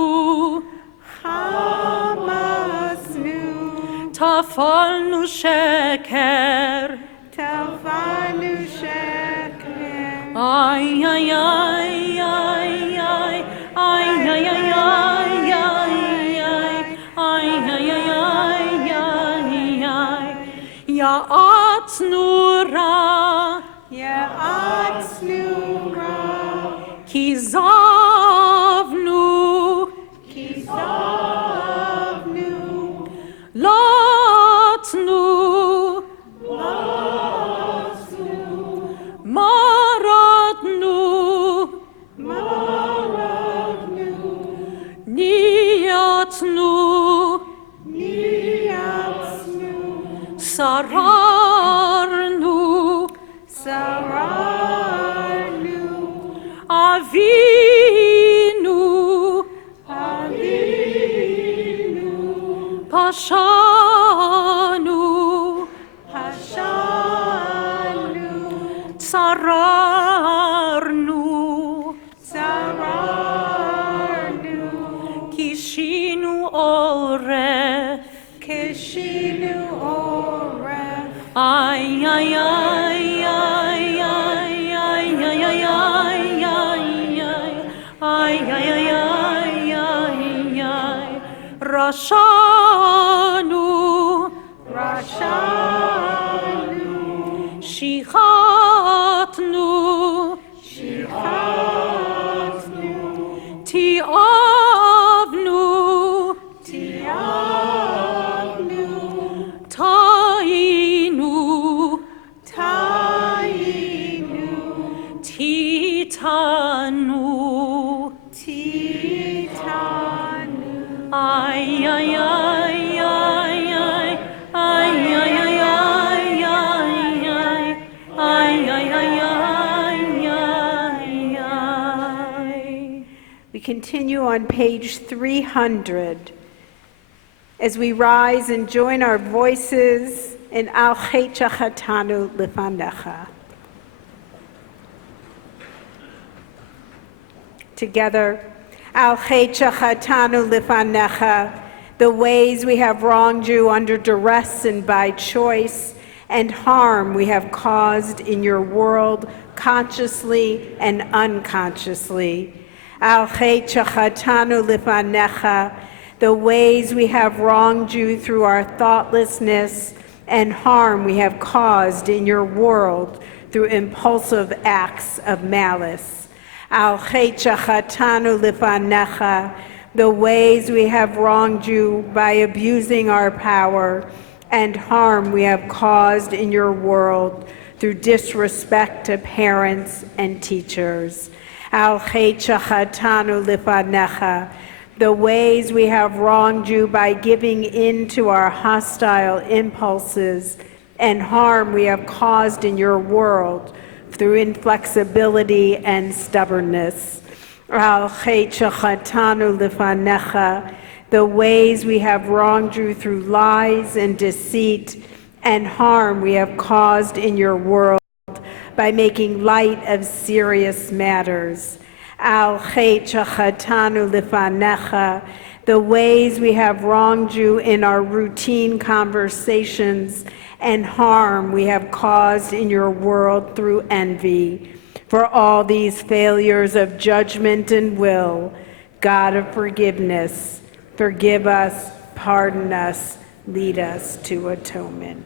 Tafalnu Sheker, ay, ay, ay, ay, ay, ay, ay, ay, ay, ay, ay, ay, ay, ay, Ya'atnura, Kizavnu, Latnu, Maratnu, Niyatnu, Sararnu, Avinu, Pashanu, Sararnu, Kishinu Oref, Rashanu, Rashanu, Shichatnu, Shichatnu, Tiavnu, Tiavnu, Tainu, Tainu, Titanu, Titanu. Ay, ay, ay, ay, ay, ay, ay, ay, ay, ay, ay, ay, ay. We continue on page 300 as we rise and join our voices in Al Chetachatanu Lifanecha. Together, Al Chetachatanu Lifanecha, the ways we have wronged you under duress and by choice, and harm we have caused in your world consciously and unconsciously. Al Chetachatanu Lifanecha, the ways we have wronged you through our thoughtlessness and harm we have caused in your world through impulsive acts of malice. Al Chetachatanu Lifanecha, the ways we have wronged you by abusing our power and harm we have caused in your world through disrespect to parents and teachers. Al Chetachatanu Lifanecha, the ways we have wronged you by giving in to our hostile impulses and harm we have caused in your world through inflexibility and stubbornness. Al Chetachatanu Lifanecha, the ways we have wronged you through lies and deceit and harm we have caused in your world by making light of serious matters. Al Chetachatanu Lifanecha, the ways we have wronged you in our routine conversations and harm we have caused in your world through envy. For all these failures of judgment and will, God of forgiveness, forgive us, pardon us, lead us to atonement.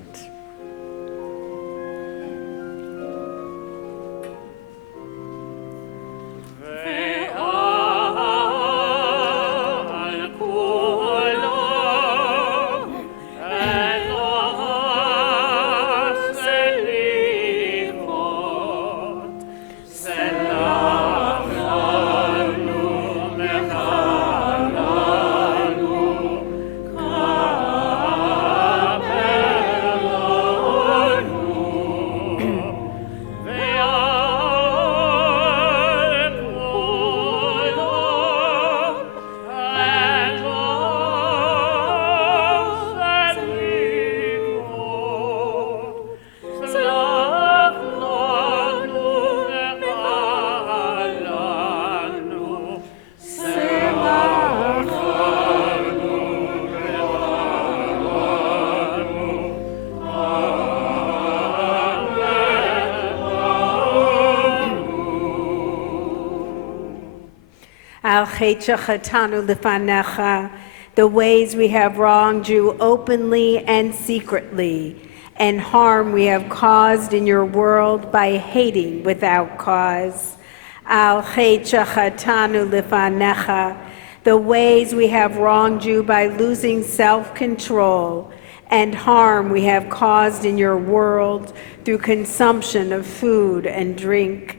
Al Chetachatanu Lifanecha, the ways we have wronged you openly and secretly, and harm we have caused in your world by hating without cause. Al Chetachatanu Lifanecha, the ways we have wronged you by losing self-control, and harm we have caused in your world through consumption of food and drink.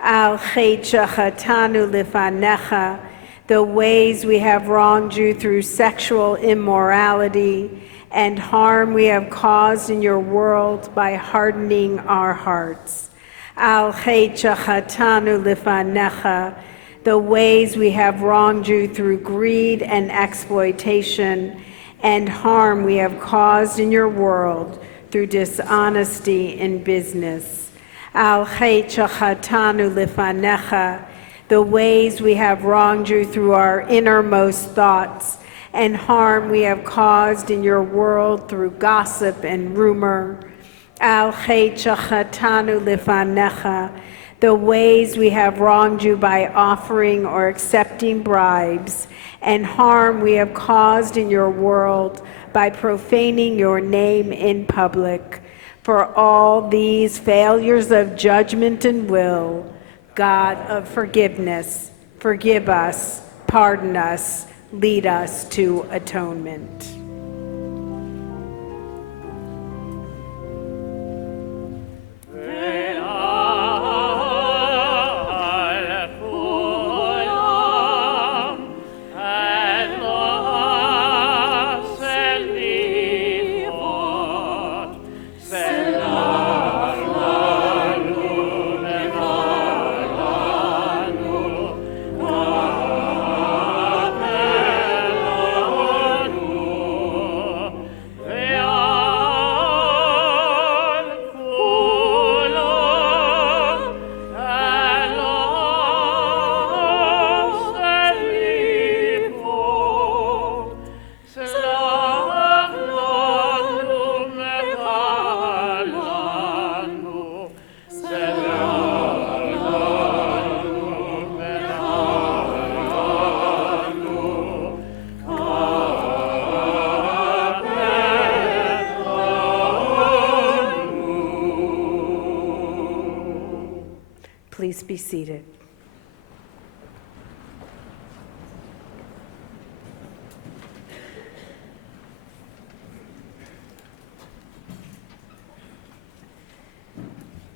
Al Chetachatanu Lifanecha, the ways we have wronged you through sexual immorality and harm we have caused in your world by hardening our hearts. Al Chetachatanu Lifanecha, the ways we have wronged you through greed and exploitation and harm we have caused in your world through dishonesty in business. Al Chetachatanu Lifanecha, the ways we have wronged you through our innermost thoughts and harm we have caused in your world through gossip and rumor. Al Chetachatanu Lifanecha, the ways we have wronged you by offering or accepting bribes, and harm we have caused in your world by profaning your name in public. For all these failures of judgment and will, God of forgiveness, forgive us, pardon us, lead us to atonement. Please be seated.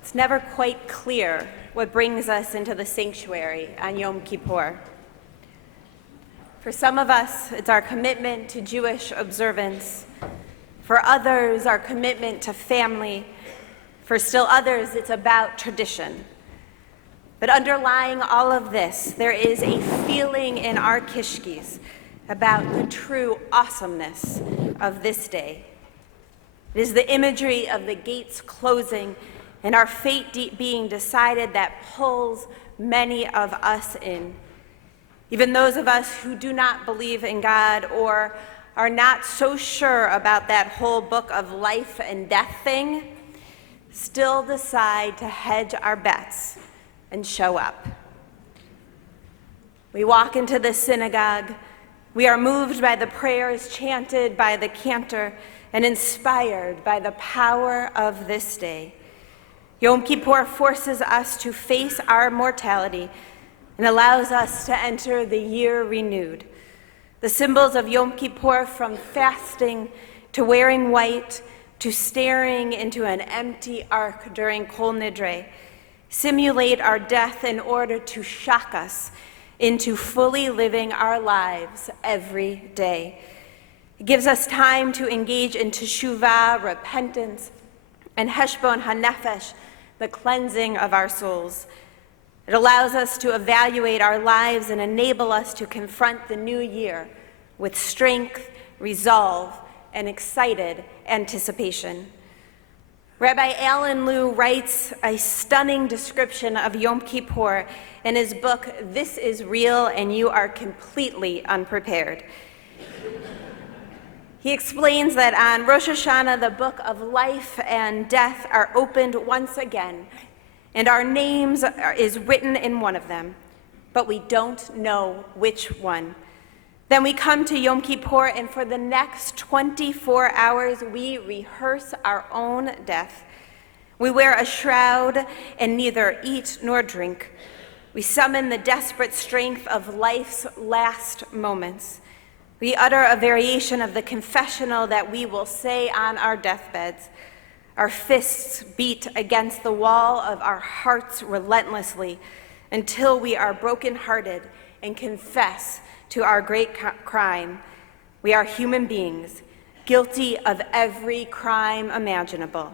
It's never quite clear what brings us into the sanctuary on Yom Kippur. For some of us, it's our commitment to Jewish observance. For others, our commitment to family. For still others, it's about tradition. But underlying all of this, there is a feeling in our kishkis about the true awesomeness of this day. It is the imagery of the gates closing and our fate being decided that pulls many of us in. Even those of us who do not believe in God or are not so sure about that whole book of life and death thing, still decide to hedge our bets and show up. We walk into the synagogue. We are moved by the prayers chanted by the cantor and inspired by the power of this day. Yom Kippur forces us to face our mortality and allows us to enter the year renewed. The symbols of Yom Kippur, from fasting to wearing white to staring into an empty ark during Kol Nidre, simulate our death in order to shock us into fully living our lives every day. It gives us time to engage in teshuvah, repentance, and heshbon hanefesh, the cleansing of our souls. It allows us to evaluate our lives and enable us to confront the new year with strength, resolve, and excited anticipation. Rabbi Alan Liu writes a stunning description of Yom Kippur in his book, This Is Real and You Are Completely Unprepared. He explains that on Rosh Hashanah, the book of life and death are opened once again, and our names is written in one of them, but we don't know which one. Then we come to Yom Kippur, and for the next 24 hours, we rehearse our own death. We wear a shroud and neither eat nor drink. We summon the desperate strength of life's last moments. We utter a variation of the confessional that we will say on our deathbeds. Our fists beat against the wall of our hearts relentlessly until we are brokenhearted and confess to our great crime. We are human beings, guilty of every crime imaginable.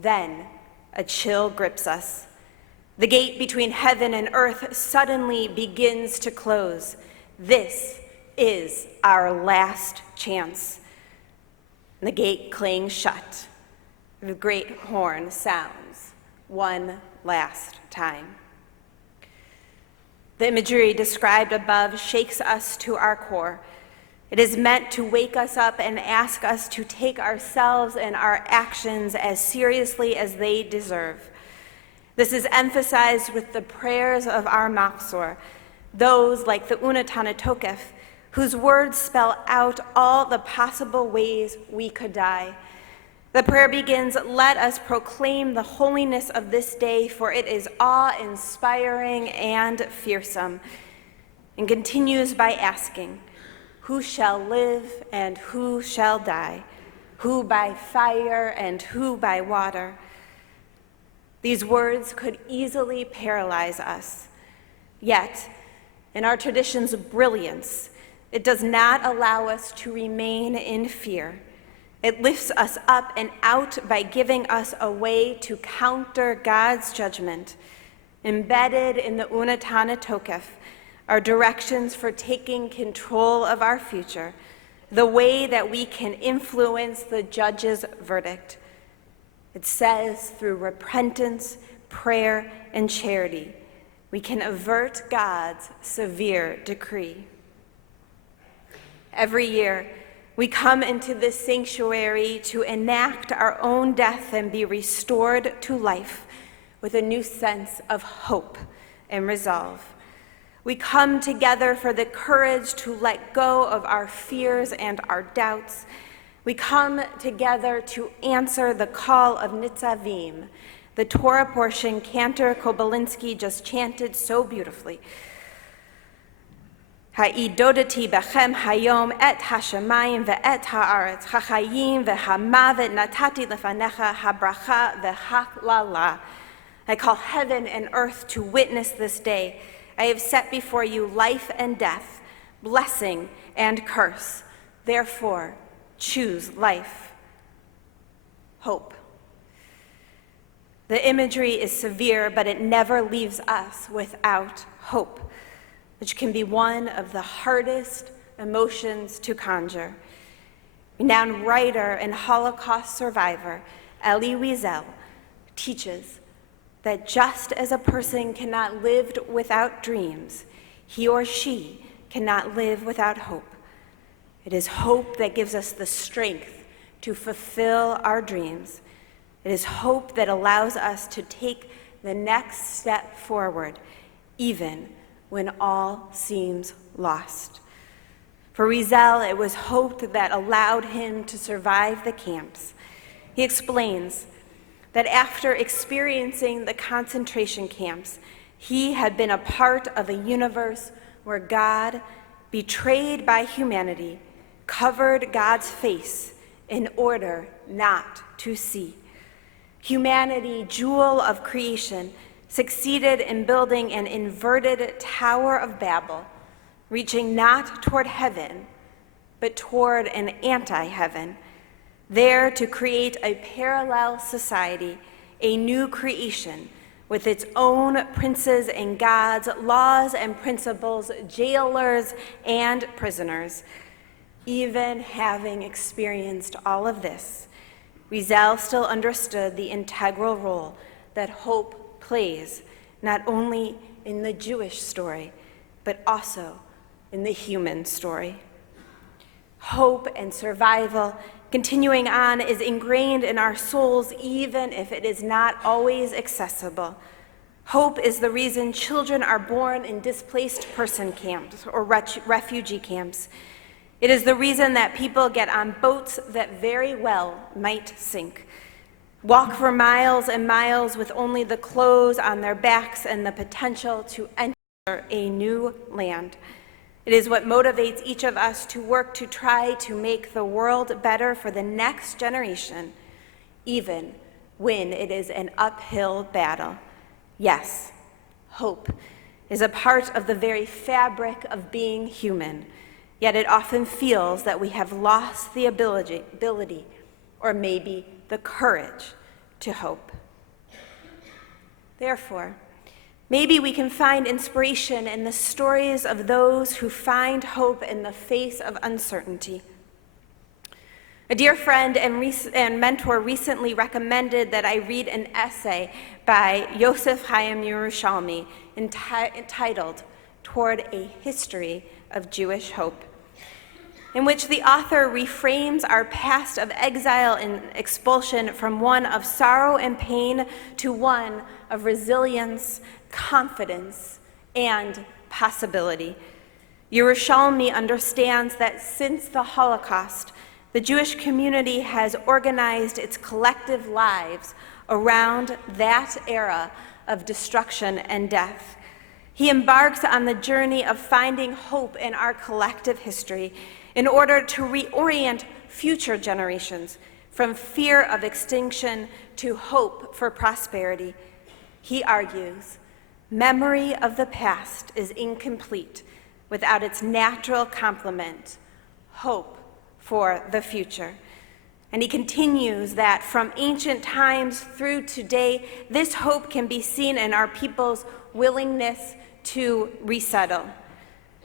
Then a chill grips us. The gate between heaven and earth suddenly begins to close. This is our last chance. The gate clings shut. The great horn sounds one last time. The imagery described above shakes us to our core. It is meant to wake us up and ask us to take ourselves and our actions as seriously as they deserve. This is emphasized with the prayers of our Machzor, those like the Unatana Tokef, whose words spell out all the possible ways we could die. The prayer begins, "Let us proclaim the holiness of this day, for it is awe-inspiring and fearsome," and continues by asking, "Who shall live and who shall die? Who by fire and who by water?" These words could easily paralyze us. Yet, in our tradition's brilliance, it does not allow us to remain in fear. It lifts us up and out by giving us a way to counter God's judgment. Embedded in the Unatana Tokef are directions for taking control of our future, the way that we can influence the judge's verdict. It says through repentance, prayer, and charity, we can avert God's severe decree. Every year, we come into this sanctuary to enact our own death and be restored to life with a new sense of hope and resolve. We come together for the courage to let go of our fears and our doubts. We come together to answer the call of Nitzavim, the Torah portion Cantor Kobylinski just chanted so beautifully. Ha'idodati bechem hayom et hashemayim ve'et ha'aretz ha'chayim ve'hamavet natati lefanecha habracha ve'halala. I call heaven and earth to witness this day. I have set before you life and death, blessing and curse. Therefore, choose life. Hope. The imagery is severe, but it never leaves us without hope, which can be one of the hardest emotions to conjure. Renowned writer and Holocaust survivor Elie Wiesel teaches that just as a person cannot live without dreams, he or she cannot live without hope. It is hope that gives us the strength to fulfill our dreams. It is hope that allows us to take the next step forward, even when all seems lost. For Wiesel, it was hope that allowed him to survive the camps. He explains that after experiencing the concentration camps, he had been a part of a universe where God, betrayed by humanity, covered God's face in order not to see. Humanity, jewel of creation, succeeded in building an inverted Tower of Babel, reaching not toward heaven, but toward an anti-heaven, there to create a parallel society, a new creation, with its own princes and gods, laws and principles, jailers and prisoners. Even having experienced all of this, Wiesel still understood the integral role that hope plays, not only in the Jewish story, but also in the human story. Hope and survival, continuing on, is ingrained in our souls, even if it is not always accessible. Hope is the reason children are born in displaced person camps or refugee camps. It is the reason that people get on boats that very well might sink, walk for miles and miles with only the clothes on their backs and the potential to enter a new land. It is what motivates each of us to work to try to make the world better for the next generation, even when it is an uphill battle. Yes, hope is a part of the very fabric of being human, yet it often feels that we have lost the ability, or maybe the courage, to hope. Therefore, maybe we can find inspiration in the stories of those who find hope in the face of uncertainty. A dear friend and mentor recently recommended that I read an essay by Yosef Chaim Yerushalmi entitled "Toward a History of Jewish Hope." in which the author reframes our past of exile and expulsion from one of sorrow and pain to one of resilience, confidence, and possibility. Yerushalmi understands that since the Holocaust, the Jewish community has organized its collective lives around that era of destruction and death. He embarks on the journey of finding hope in our collective history in order to reorient future generations from fear of extinction to hope for prosperity. He argues, memory of the past is incomplete without its natural complement, hope for the future. And he continues that from ancient times through today, this hope can be seen in our people's willingness to resettle.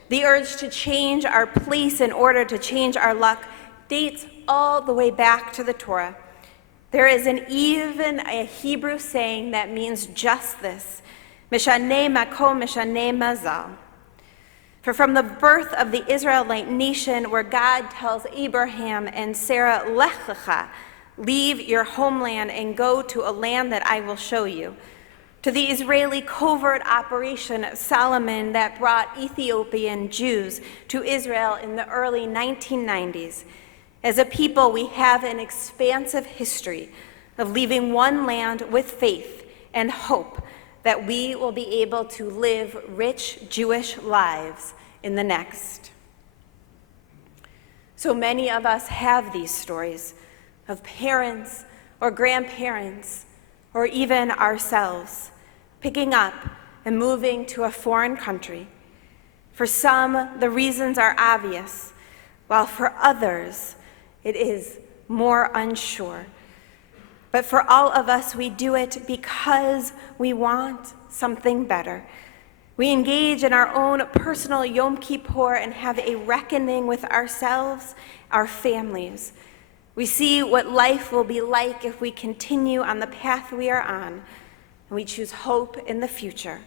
The urge to change our place in order to change our luck dates all the way back to the Torah. There is even a Hebrew saying that means just this, Mishaneh makom mishaneh mazal. For from the birth of the Israelite nation, where God tells Abraham and Sarah, Lech lecha, leave your homeland and go to a land that I will show you, to the Israeli covert operation of Solomon that brought Ethiopian Jews to Israel in the early 1990s. As a people, we have an expansive history of leaving one land with faith and hope that we will be able to live rich Jewish lives in the next. So many of us have these stories of parents or grandparents or even ourselves picking up and moving to a foreign country. For some, the reasons are obvious, while for others, it is more unsure. But for all of us, we do it because we want something better. We engage in our own personal Yom Kippur and have a reckoning with ourselves, our families. We see what life will be like if we continue on the path we are on, and we choose hope in the future.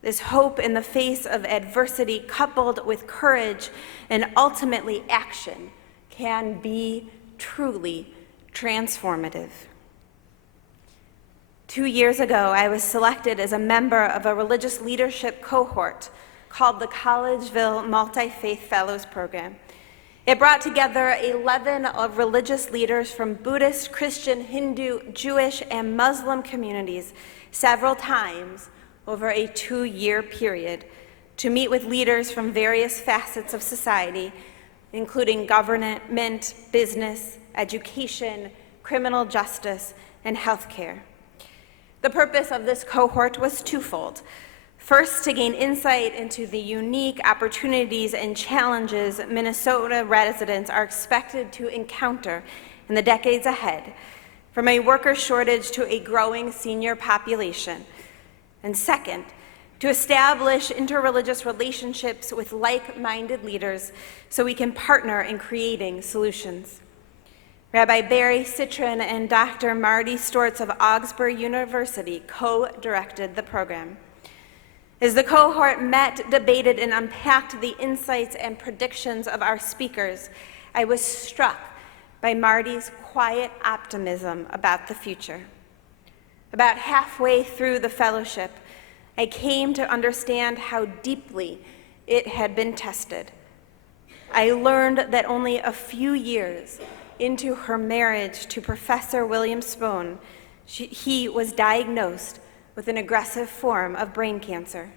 This hope in the face of adversity, coupled with courage and ultimately action, can be truly transformative. 2 years ago, I was selected as a member of a religious leadership cohort called the Collegeville Multi-Faith Fellows Program. It brought together 11 of religious leaders from Buddhist, Christian, Hindu, Jewish, and Muslim communities several times over a 2-year period to meet with leaders from various facets of society, including government, business, education, criminal justice, and healthcare. The purpose of this cohort was twofold. First, to gain insight into the unique opportunities and challenges Minnesota residents are expected to encounter in the decades ahead, from a worker shortage to a growing senior population. And second, to establish interreligious relationships with like-minded leaders so we can partner in creating solutions. Rabbi Barry Citron and Dr. Marty Stortz of Augsburg University co-directed the program. As the cohort met, debated, and unpacked the insights and predictions of our speakers, I was struck by Marty's quiet optimism about the future. About halfway through the fellowship, I came to understand how deeply it had been tested. I learned that only a few years into her marriage to Professor William Spohn, he was diagnosed with an aggressive form of brain cancer.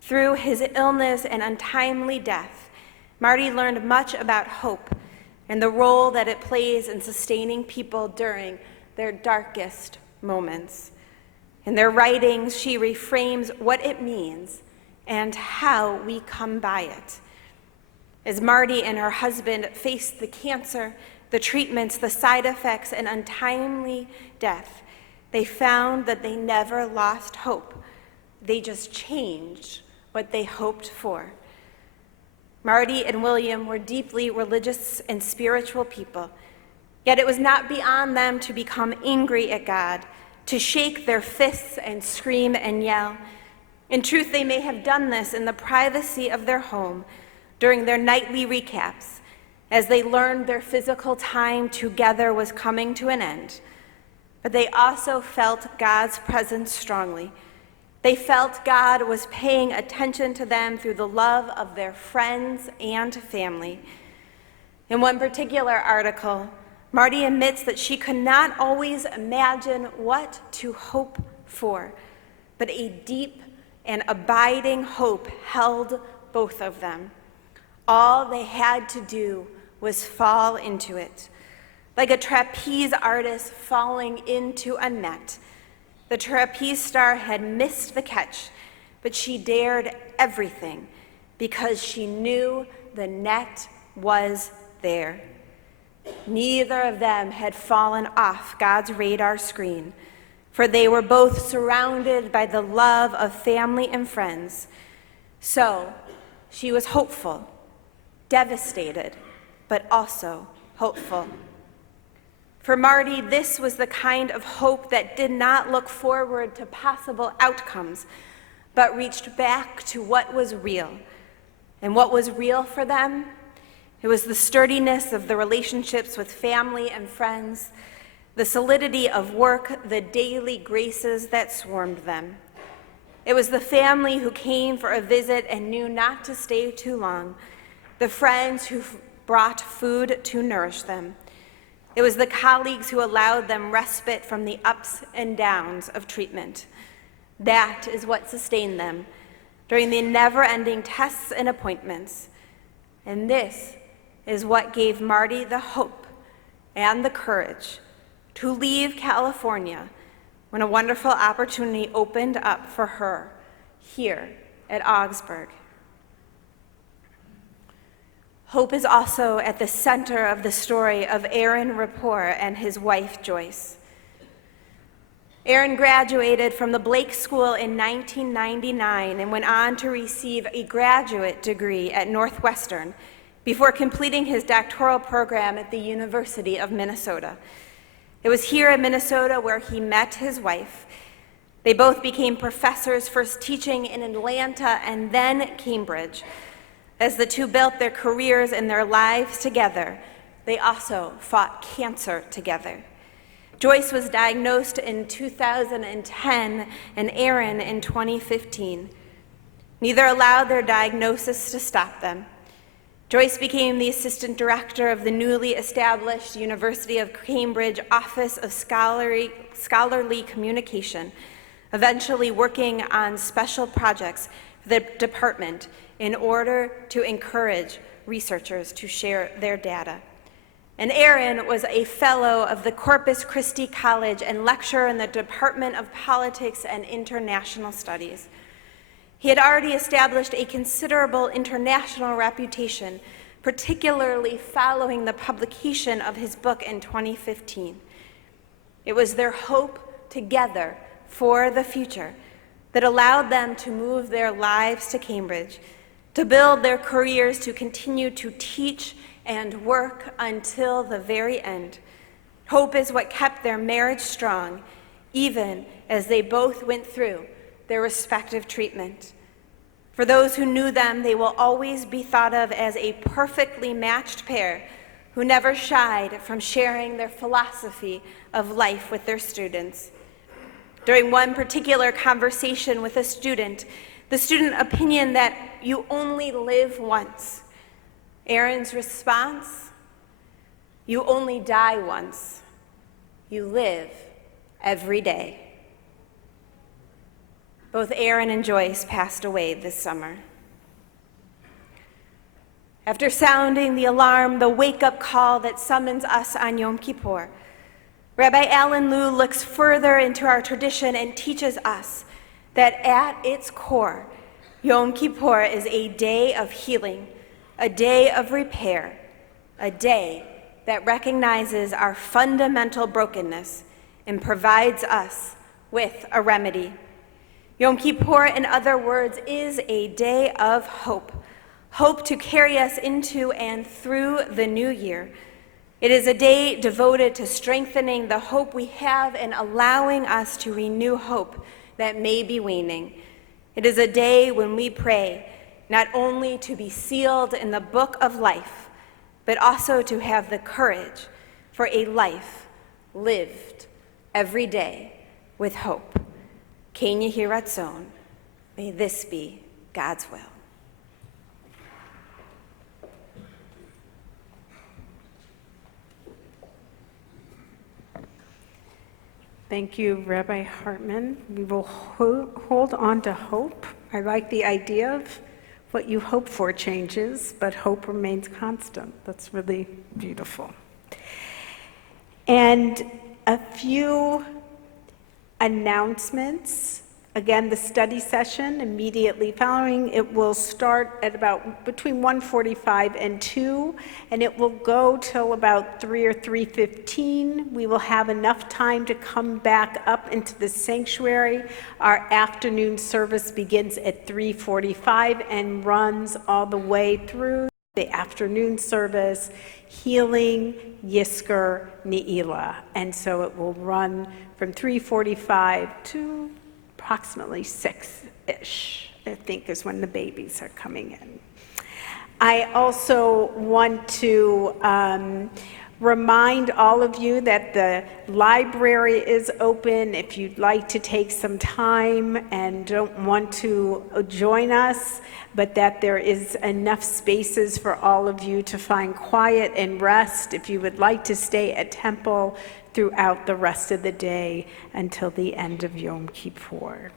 Through his illness and untimely death, Marty learned much about hope and the role that it plays in sustaining people during their darkest moments. In their writings, she reframes what it means and how we come by it. As Marty and her husband faced the cancer, the treatments, the side effects, and untimely death, they found that they never lost hope. They just changed what they hoped for. Marty and William were deeply religious and spiritual people, yet it was not beyond them to become angry at God, to shake their fists and scream and yell. In truth, they may have done this in the privacy of their home, during their nightly recaps, as they learned their physical time together was coming to an end. But they also felt God's presence strongly. They felt God was paying attention to them through the love of their friends and family. In one particular article, Marty admits that she could not always imagine what to hope for, but a deep and abiding hope held both of them. All they had to do was fall into it. Like a trapeze artist falling into a net, the trapeze star had missed the catch, but she dared everything because she knew the net was there. Neither of them had fallen off God's radar screen, for they were both surrounded by the love of family and friends. So she was hopeful, devastated, but also hopeful. For Marty, this was the kind of hope that did not look forward to possible outcomes, but reached back to what was real. And what was real for them? It was the sturdiness of the relationships with family and friends, the solidity of work, the daily graces that swarmed them. It was the family who came for a visit and knew not to stay too long, the friends who brought food to nourish them. It was the colleagues who allowed them respite from the ups and downs of treatment. That is what sustained them during the never-ending tests and appointments. And this is what gave Marty the hope and the courage to leave California when a wonderful opportunity opened up for her here at Augsburg. Hope is also at the center of the story of Aaron Rapport and his wife, Joyce. Aaron graduated from the Blake School in 1999 and went on to receive a graduate degree at Northwestern before completing his doctoral program at the University of Minnesota. It was here in Minnesota where he met his wife. They both became professors, first teaching in Atlanta and then Cambridge. As the two built their careers and their lives together, they also fought cancer together. Joyce was diagnosed in 2010 and Aaron in 2015. Neither allowed their diagnosis to stop them. Joyce became the assistant director of the newly established University of Cambridge Office of Scholarly Communication, eventually working on special projects for the department in order to encourage researchers to share their data. And Aaron was a fellow of the Corpus Christi College and lecturer in the Department of Politics and International Studies. He had already established a considerable international reputation, particularly following the publication of his book in 2015. It was their hope together for the future that allowed them to move their lives to Cambridge, to build their careers, to continue to teach and work until the very end. Hope is what kept their marriage strong, even as they both went through their respective treatment. For those who knew them, they will always be thought of as a perfectly matched pair who never shied from sharing their philosophy of life with their students. During one particular conversation with a student, the student opinioned that you only live once. Aaron's response, you only die once. You live every day. Both Aaron and Joyce passed away this summer. After sounding the alarm, the wake-up call that summons us on Yom Kippur, Rabbi Alan Liu looks further into our tradition and teaches us that at its core, Yom Kippur is a day of healing, a day of repair, a day that recognizes our fundamental brokenness and provides us with a remedy. Yom Kippur, in other words, is a day of hope, hope to carry us into and through the new year. It is a day devoted to strengthening the hope we have and allowing us to renew hope that may be waning. It is a day when we pray, not only to be sealed in the book of life, but also to have the courage for a life lived every day with hope. Ken Yehi Ratzon, may this be God's will. Thank you, Rabbi Hartman. We will hold on to hope. I like the idea of what you hope for changes, but hope remains constant. That's really beautiful. And a few announcements. Again, the study session immediately following, it will start at about between 1:45 and 2, and it will go till about 3 or 3:15. We will have enough time to come back up into the sanctuary. Our afternoon service begins at 3:45 and runs all the way through the afternoon service, healing, Yisker, Ne'ilah. And so it will run from 3:45 to approximately 6-ish, I think, is when the babies are coming in. I also want to remind all of you that the library is open if you'd like to take some time and don't want to join us, but that there is enough spaces for all of you to find quiet and rest if you would like to stay at Temple throughout the rest of the day until the end of Yom Kippur.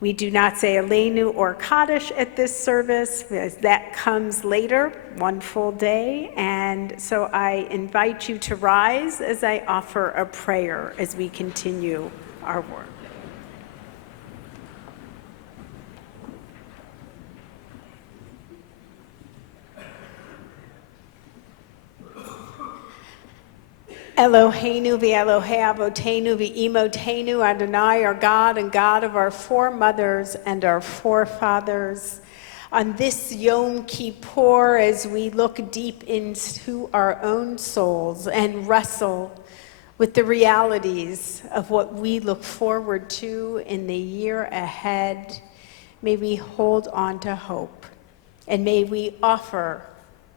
We do not say Aleinu or Kaddish at this service, as that comes later, one full day. And so I invite you to rise as I offer a prayer as we continue our work. Eloheinu v'Elohei Avotenu v'Imotenu Adonai, our God and God of our foremothers and our forefathers. On this Yom Kippur, as we look deep into our own souls and wrestle with the realities of what we look forward to in the year ahead, may we hold on to hope, and may we offer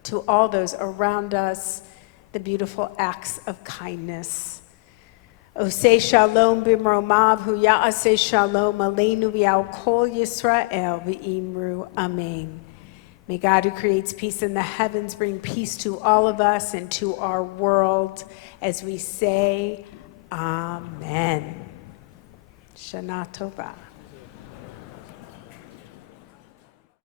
to all those around us the beautiful acts of kindness. Oseh shalom b'mromav hu ya'aseh shalom aleinu v'al kol Yisrael v'imru amen. May God, who creates peace in the heavens, bring peace to all of us and to our world as we say, Amen. Shana Tova.